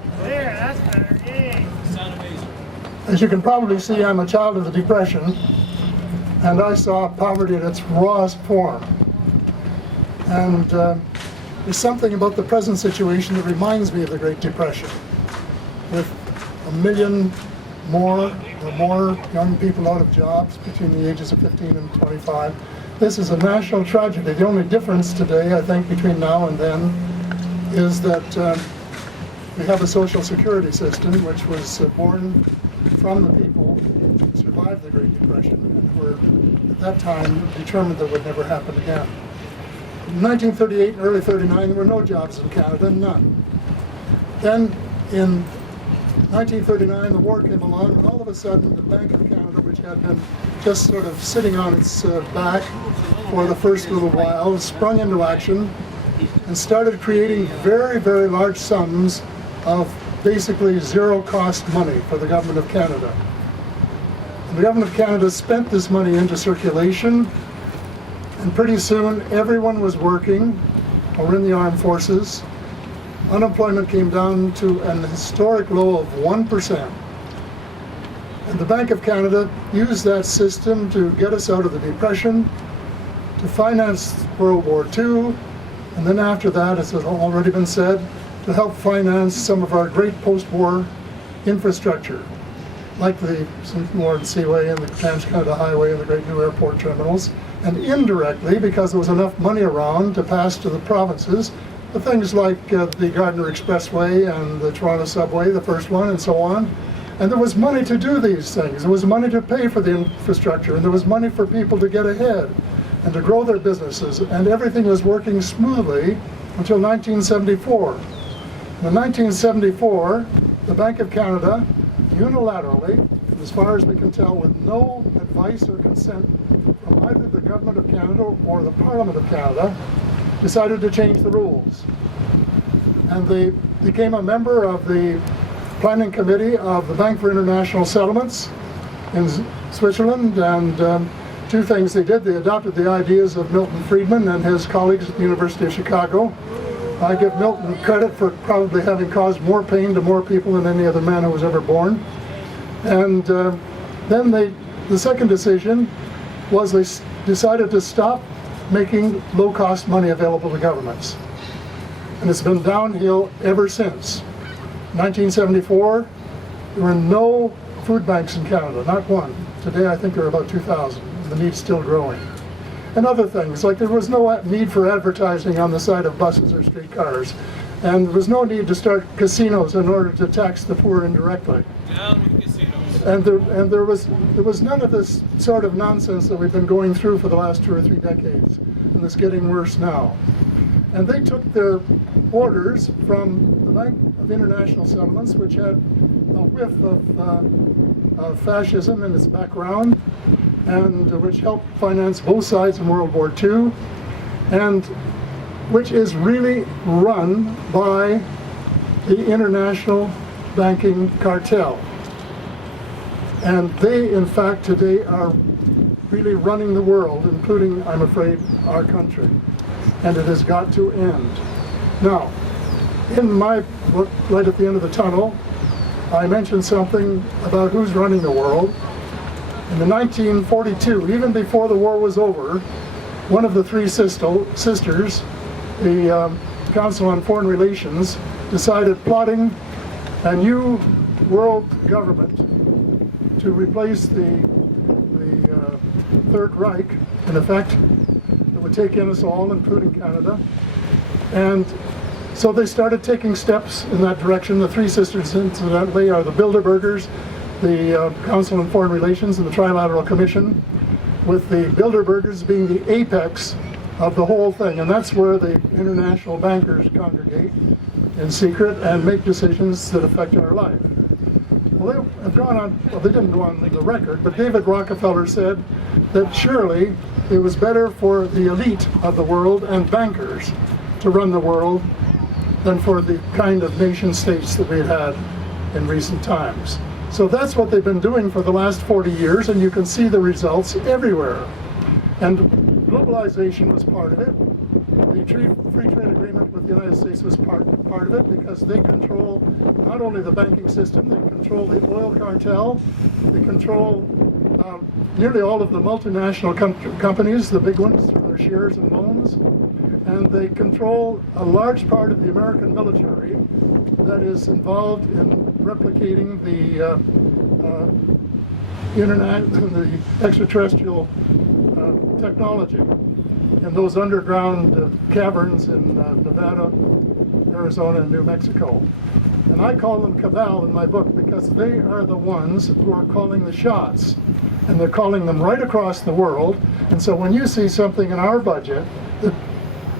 As you can probably see, I'm a child of the Depression, and I saw poverty at its rawest form. And there's something about the present situation that reminds me of the Great Depression. With 1 million more young people out of jobs between the ages of 15 and 25. This is a national tragedy. The only difference today, I think, between now and then is that we have a social security system which was born from the people who survived the Great Depression and were, at that time, determined that it would never happen again. In 1938 and early 39, there were no jobs in Canada, none. Then, in 1939, the war came along, and all of a sudden, the Bank of Canada, which had been just sort of sitting on its back for the first little while, sprung into action and started creating very, very large sums of basically zero-cost money for the Government of Canada. And the Government of Canada spent this money into circulation, and pretty soon everyone was working or in the armed forces. Unemployment came down to an historic low of 1%. And the Bank of Canada used that system to get us out of the Depression, to finance World War II, and then after that, as has already been said, to help finance some of our great post-war infrastructure, like the St. Lawrence Seaway and the Trans-Canada Highway and the great new airport terminals, and indirectly, because there was enough money around to pass to the provinces, the things like the Gardiner Expressway and the Toronto Subway, the first one, and so on. And there was money to do these things. There was money to pay for the infrastructure, and there was money for people to get ahead and to grow their businesses, and everything was working smoothly until 1974. In 1974, the Bank of Canada, unilaterally, as far as we can tell, with no advice or consent from either the Government of Canada or the Parliament of Canada, decided to change the rules. And they became a member of the Planning Committee of the Bank for International Settlements in Switzerland, and two things they did. They adopted the ideas of Milton Friedman and his colleagues at the University of Chicago. I give Milton credit for probably having caused more pain to more people than any other man who was ever born. And then the second decision was they decided to stop making low-cost money available to governments. And it's been downhill ever since. 1974, there were no food banks in Canada, not one. Today I think there are about 2,000. The need's still growing. And other things, like there was no need for advertising on the side of buses or streetcars. And there was no need to start casinos in order to tax the poor indirectly. Down with casinos. And there was none of this sort of nonsense that we've been going through for the last 2 or 3 decades. And it's getting worse now. And they took their orders from the Bank of International Settlements, which had a whiff of fascism in its background, and which helped finance both sides in World War II, and which is really run by the international banking cartel. And they, in fact, today are really running the world, including, I'm afraid, our country. And it has got to end. Now, in my book, right at the end of the tunnel, I mentioned something about who's running the world. In 1942, even before the war was over, one of the three sisters, the Council on Foreign Relations, decided plotting a new world government to replace the Third Reich, in effect, that would take in us all, including Canada. And so they started taking steps in that direction. The three sisters, incidentally, are the Bilderbergers, the Council on Foreign Relations, and the Trilateral Commission, with the Bilderbergers being the apex of the whole thing. And that's where the international bankers congregate in secret and make decisions that affect our life. Well, they have gone on, well, they didn't go on the record, but David Rockefeller said that surely it was better for the elite of the world and bankers to run the world than for the kind of nation states that we had in recent times. So that's what they've been doing for the last 40 years, and you can see the results everywhere. And globalization was part of it. The free trade agreement with the United States was part of it, because they control not only the banking system, they control the oil cartel, they control nearly all of the multinational companies, the big ones, through their shares and loans, and they control a large part of the American military that is involved in replicating the internet, the extraterrestrial technology in those underground caverns in Nevada, Arizona, and New Mexico. And I call them cabal in my book because they are the ones who are calling the shots. And they're calling them right across the world. And so when you see something in our budget that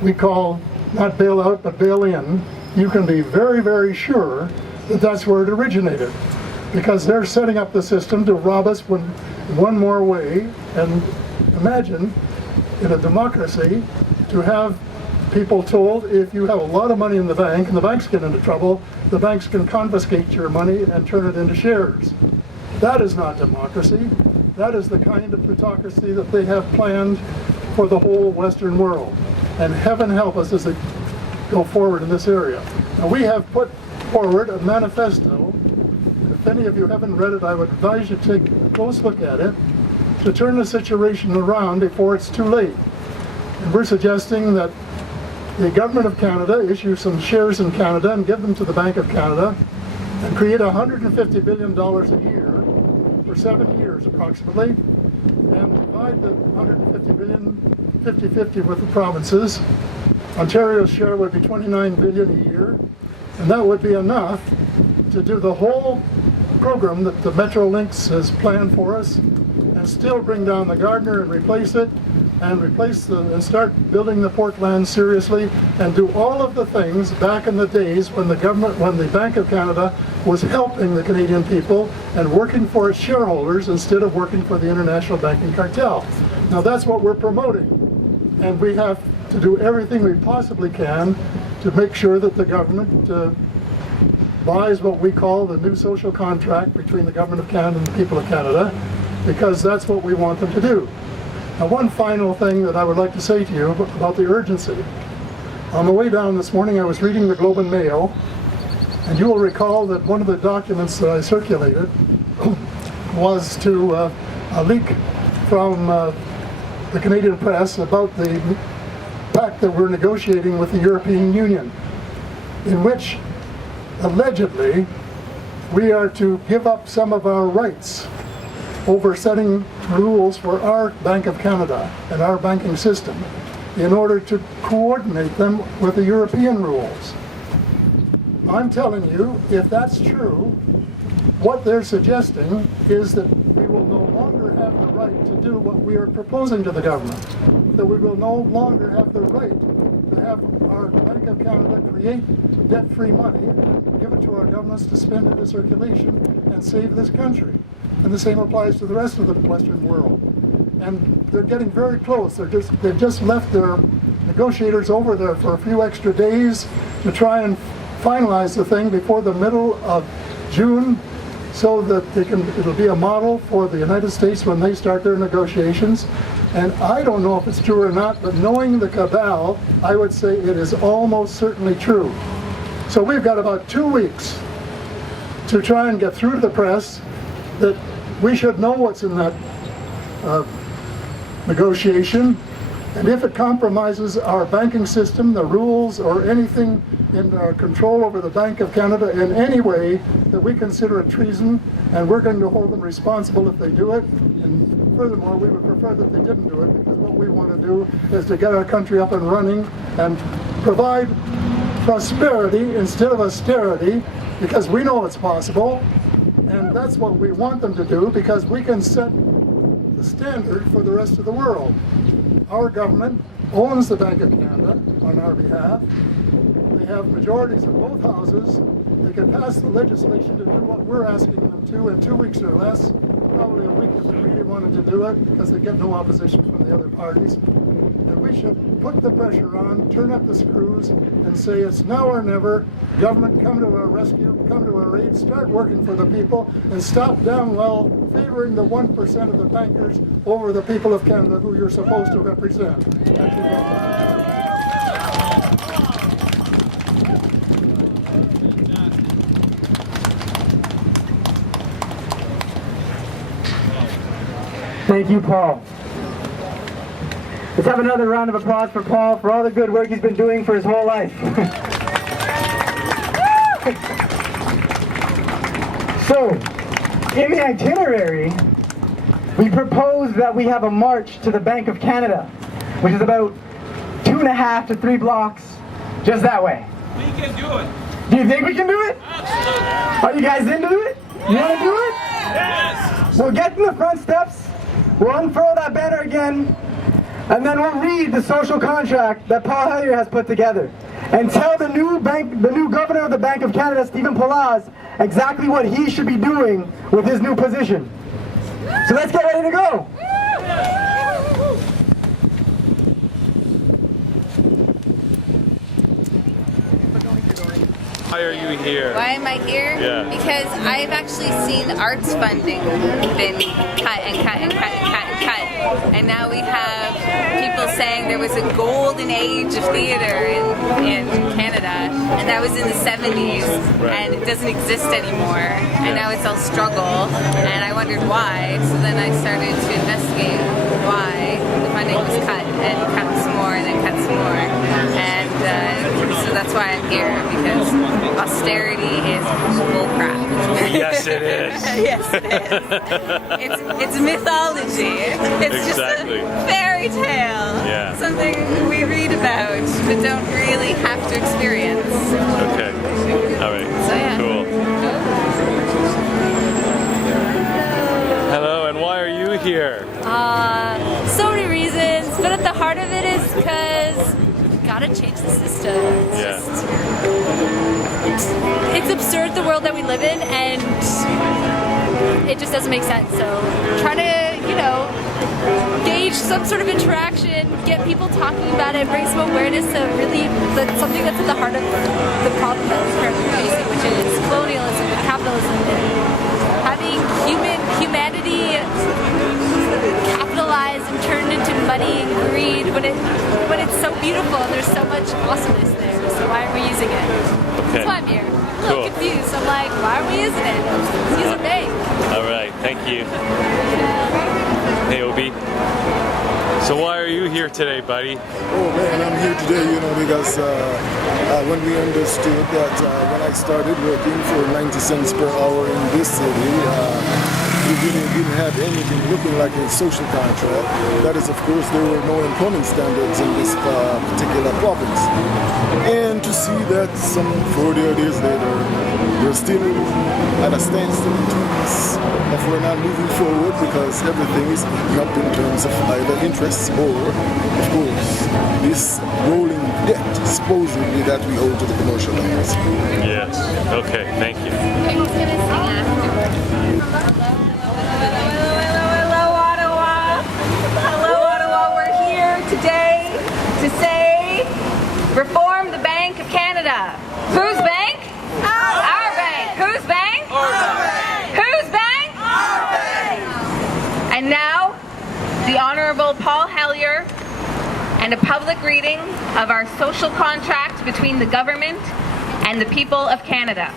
we call not bail out but bail in, you can be very, very sure that that's where it originated. Because they're setting up the system to rob us one more way. And imagine, in a democracy, to have people told if you have a lot of money in the bank and the banks get into trouble, the banks can confiscate your money and turn it into shares. That is not democracy. That is the kind of plutocracy that they have planned for the whole Western world. And heaven help us as they go forward in this area. Now, we have put forward a manifesto. If any of you haven't read it, I would advise you to take a close look at it to turn the situation around before it's too late. And we're suggesting that the Government of Canada issue some shares in Canada and give them to the Bank of Canada and create $150 billion a year for 7 years approximately, and divide the $150 billion 50-50 with the provinces. Ontario's share would be $29 billion a year, and that would be enough to do the whole program that the Metrolinx has planned for us, and still bring down the Gardiner and replace it, and start building the Portland seriously, and do all of the things back in the days when the Bank of Canada was helping the Canadian people and working for its shareholders instead of working for the international banking cartel. Now that's what we're promoting, and we have to do everything we possibly can to make sure that the government buys what we call the new social contract between the Government of Canada and the people of Canada, because that's what we want them to do. Now, one final thing that I would like to say to you about the urgency. On the way down this morning, I was reading the Globe and Mail, and you will recall that one of the documents that I circulated was to a leak from the Canadian press about the pact that we're negotiating with the European Union, in which allegedly we are to give up some of our rights over setting rules for our Bank of Canada and our banking system in order to coordinate them with the European rules. I'm telling you, if that's true, what they're suggesting is that we will no longer have the right to do what we are proposing to the government, that we will no longer have the right to have our Bank of Canada create debt-free money and give it to our governments to spend into circulation and save this country. And the same applies to the rest of the Western world. And they're getting very close. They've just left their negotiators over there for a few extra days to try and finalize the thing before the middle of June, so that it'll be a model for the United States when they start their negotiations. And I don't know if it's true or not, but knowing the cabal, I would say it is almost certainly true. So we've got about 2 weeks to try and get through to the press that we should know what's in that negotiation, and if it compromises our banking system, the rules, or anything in our control over the Bank of Canada in any way, that we consider it treason, and we're going to hold them responsible if they do it. And furthermore, we would prefer that they didn't do it, because what we want to do is to get our country up and running and provide prosperity instead of austerity, because we know it's possible. And that's what we want them to do, because we can set the standard for the rest of the world. Our government owns the Bank of Canada on our behalf. They have majorities in both houses. They can pass the legislation to do what we're asking them to in 2 weeks or less, probably a week if they really wanted to do it, because they get no opposition from the other parties. And we should put the pressure on, turn up the screws, and say it's now or never. Government, come to our rescue, come to our aid, start working for the people, and stop damn well favoring the 1% of the bankers over the people of Canada who you're supposed to represent. Thank you very much. Thank you, Paul. Let's have another round of applause for Paul for all the good work he's been doing for his whole life. So, in the itinerary, we propose that we have a march to the Bank of Canada, which is about 2.5 to 3 blocks just that way. We can do it. Do you think we can do it? Absolutely. Are you guys into it? You want to do it? Yes. We'll get in the front steps, we'll unfurl that banner again, and then we'll read the social contract that Paul Hellyer has put together, and tell the new governor of the Bank of Canada, Stephen Pallaz, exactly what he should be doing with his new position. So let's get ready to go. Why are you here? Why am I here? Yeah. Because I've actually seen arts funding been cut and cut and cut and cut and cut. And now we have people saying there was a golden age of theater in Canada, and that was in the 70s, and it doesn't exist anymore. And now it's all struggle, and I wondered why. So then I started to investigate why the funding was cut and cut some more and then cut some more. And so that's why I'm here, because austerity is bullcrap. Yes, it is. Yes, it is. It's mythology. It's Exactly. just a fairy tale. Yeah. Something we read about, but don't really have to experience. Okay. All right. So, yeah. Cool. Hello, and why are you here? So many reasons, but at the heart of it is because we gotta change the system. It's absurd, the world that we live in, and it just doesn't make sense. So try to, gauge some sort of interaction, get people talking about it, bring some awareness to really something that's at the heart of the problem that we're currently facing, which is colonialism and capitalism, and having humanity capitalized and turned into money and greed when it's so beautiful and there's so much awesomeness there. So why aren't we using it? Okay. That's why I'm here. I'm a Cool. little confused. I'm like, why are we using it? Let's use a bank. All right. Thank you. Hey, Obi. So why are you here today, buddy? Oh man, I'm here today, because when we understood that when I started working for 90 cents per hour in this city, we really didn't have anything looking like a social contract. That is, of course, there were no employment standards in this particular province. And to see that some 40 odd years later, we're still at a standstill in terms of we're not moving forward because everything is up in terms of either interests or, of course, this rolling debt supposedly that we owe to the commercial banks. Yes. Okay. Thank you. Hello, Ottawa. Hello, Ottawa. We're here today to say, reform the Bank of Canada. Whose bank? Our bank. Whose bank? Our bank. Whose bank? Our bank. And now, the Honourable Paul Hellyer and a public reading of our social contract between the government and the people of Canada.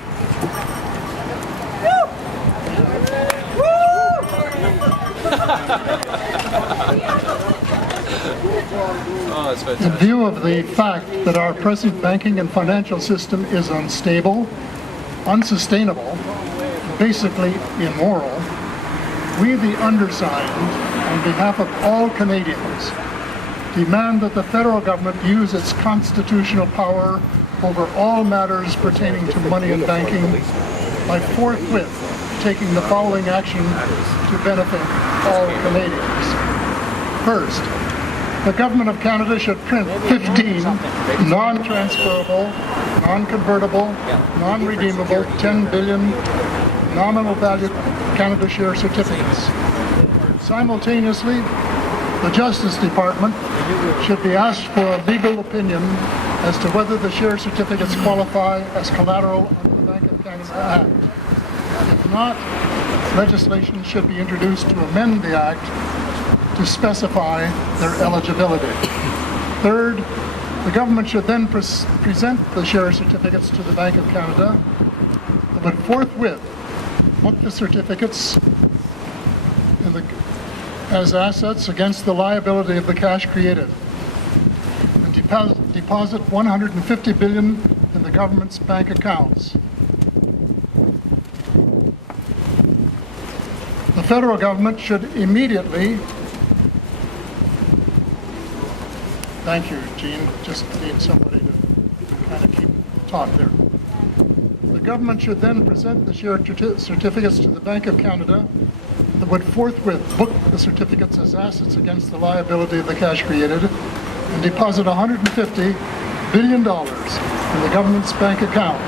In view of the fact that our present banking and financial system is unstable, unsustainable, basically immoral, we, the undersigned, on behalf of all Canadians, demand that the federal government use its constitutional power over all matters pertaining to money and banking by forthwith taking the following action to benefit all Canadians. First, the Government of Canada should print 15 non-transferable, non-convertible, non-redeemable 10 billion nominal value Canada share certificates. Simultaneously, the Justice Department should be asked for a legal opinion as to whether the share certificates qualify as collateral under the Bank of Canada Act. If not, legislation should be introduced to amend the Act to specify their eligibility. Third, the government should then present the share certificates to the Bank of Canada, but forthwith book the certificates as assets against the liability of the cash created, and deposit $150 billion in the government's bank accounts. The federal government should immediately, thank you, Gene, just need somebody to kind of keep talk there. The government should then present the share certificates to the Bank of Canada that would forthwith book the certificates as assets against the liability of the cash created and deposit $150 billion in the government's bank account.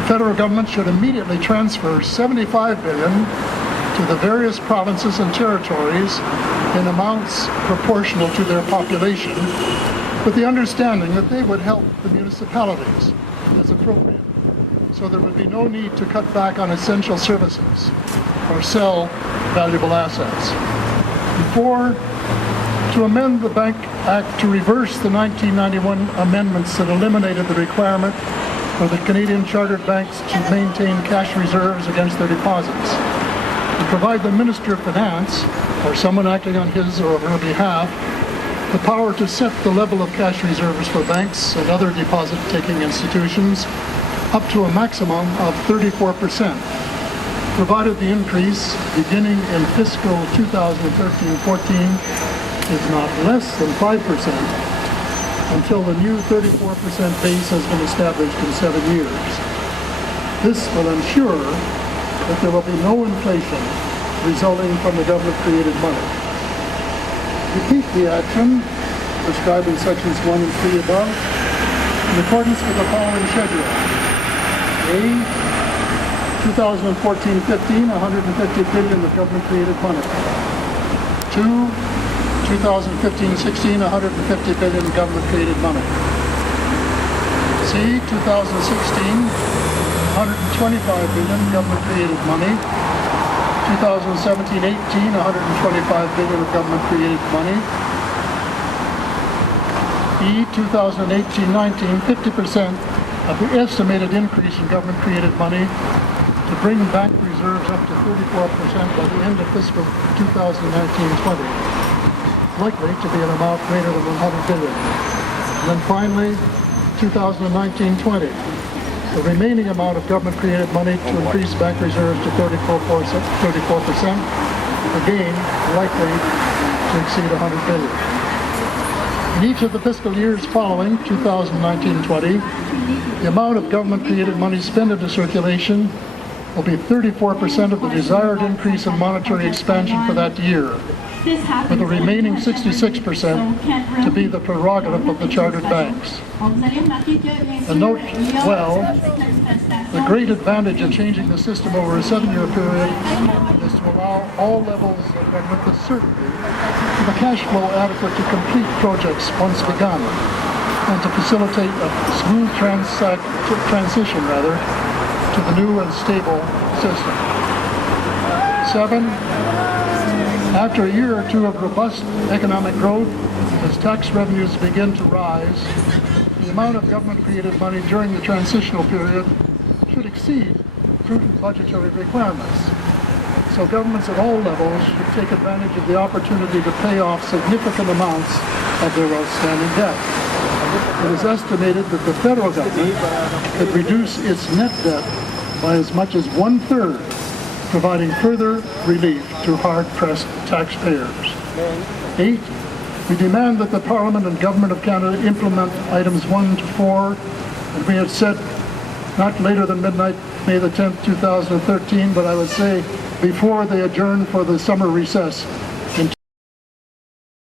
The federal government should immediately transfer $75 billion to the various provinces and territories in amounts proportional to their population, with the understanding that they would help the municipalities as appropriate. so there would be no need to cut back on essential services or sell valuable assets. To amend the Bank Act to reverse the 1991 amendments that eliminated the requirement for the Canadian chartered banks to maintain cash reserves against their deposits, to provide the Minister of Finance, or someone acting on his or her behalf, the power to set the level of cash reserves for banks and other deposit-taking institutions up to a maximum of 34%, provided the increase beginning in fiscal 2013-14 is not less than 5% until the new 34% base has been established in 7 years. This will ensure that there will be no inflation resulting from the government-created money. Repeat the action prescribed in sections 1 and 3 above in accordance with the following schedule. A. 2014-15, 150 billion of government-created money. 2. 2015-16, 150 billion government-created money. C. 2016, 125 billion government-created money. 2017-18, 125 billion of government-created money. E. 2018-19, 50% of the estimated increase in government-created money to bring bank reserves up to 34% by the end of fiscal 2019-20. Likely to be an amount greater than 100 billion. And then finally, 2019-20, the remaining amount of government-created money to increase bank reserves to 34%, again, likely to exceed 100 billion. In each of the fiscal years following 2019-20, the amount of government-created money spent into circulation will be 34% of the desired increase in monetary expansion for that year, with the remaining 66% to be the prerogative of the chartered banks. And note well, the great advantage of changing the system over a 7-year period is to allow all levels of government the certainty of a cash flow adequate to complete projects once begun, and to facilitate a smooth transition to the new and stable system. 7. After a year or two of robust economic growth, as tax revenues begin to rise, the amount of government-created money during the transitional period should exceed prudent budgetary requirements. So governments at all levels should take advantage of the opportunity to pay off significant amounts of their outstanding debt. It is estimated that the federal government could reduce its net debt by as much as 1/3, providing further relief to hard-pressed taxpayers. 8. We demand that the Parliament and Government of Canada implement items 1 to 4, and we have said not later than midnight, May the 10th, 2013, but I would say before they adjourn for the summer recess